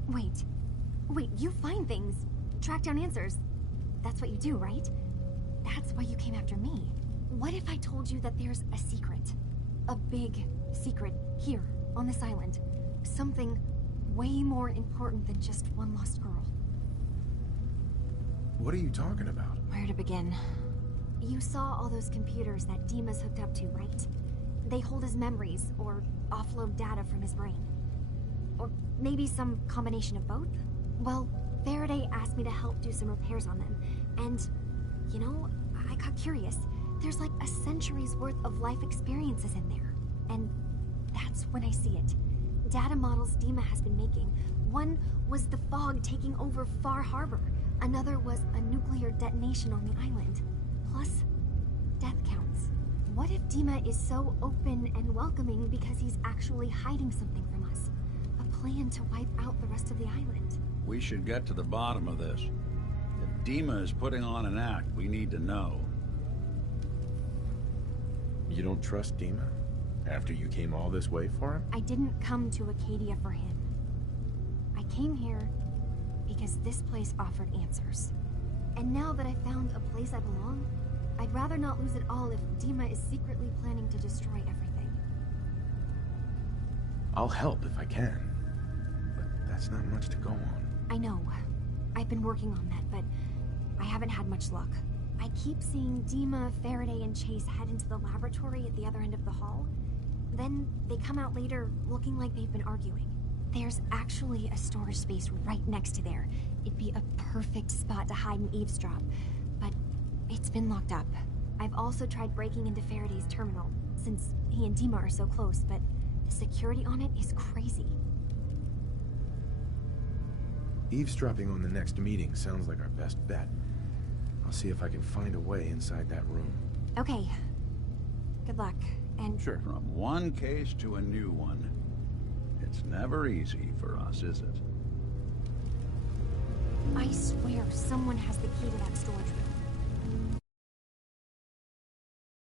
Wait, you find things, track down answers. That's what you do, right? That's why you came after me. What if I told you that there's a secret? A big secret here, on this island. Something way more important than just one lost girl. What are you talking about? Where to begin? You saw all those computers that Dima's hooked up to, right? They hold his memories, or offload data from his brain. Or maybe some combination of both? Well, Faraday asked me to help do some repairs on them, and, you know, I got curious. There's like a century's worth of life experiences in there. And that's when I see it. Data models Dima has been making. One was the fog taking over Far Harbor. Another was a nuclear detonation on the island. Plus, death counts. What if Dima is so open and welcoming because he's actually hiding something from us? A plan to wipe out the rest of the island. We should get to the bottom of this. If Dima is putting on an act, we need to know. You don't trust Dima? After you came all this way for him? I didn't come to Acadia for him. I came here because this place offered answers. And now that I found a place I belong, I'd rather not lose it all if Dima is secretly planning to destroy everything. I'll help if I can. But that's not much to go on. I know. I've been working on that, but I haven't had much luck. I keep seeing Dima, Faraday, and Chase head into the laboratory at the other end of the hall. Then they come out later looking like they've been arguing. There's actually a storage space right next to there. It'd be a perfect spot to hide and eavesdrop, but it's been locked up. I've also tried breaking into Faraday's terminal, since he and Dima are so close, but the security on it is crazy. Eavesdropping on the next meeting sounds like our best bet. I'll see if I can find a way inside that room. Okay. Good luck, and... Sure. From one case to a new one. It's never easy for us, is it? I swear someone has the key to that storage room.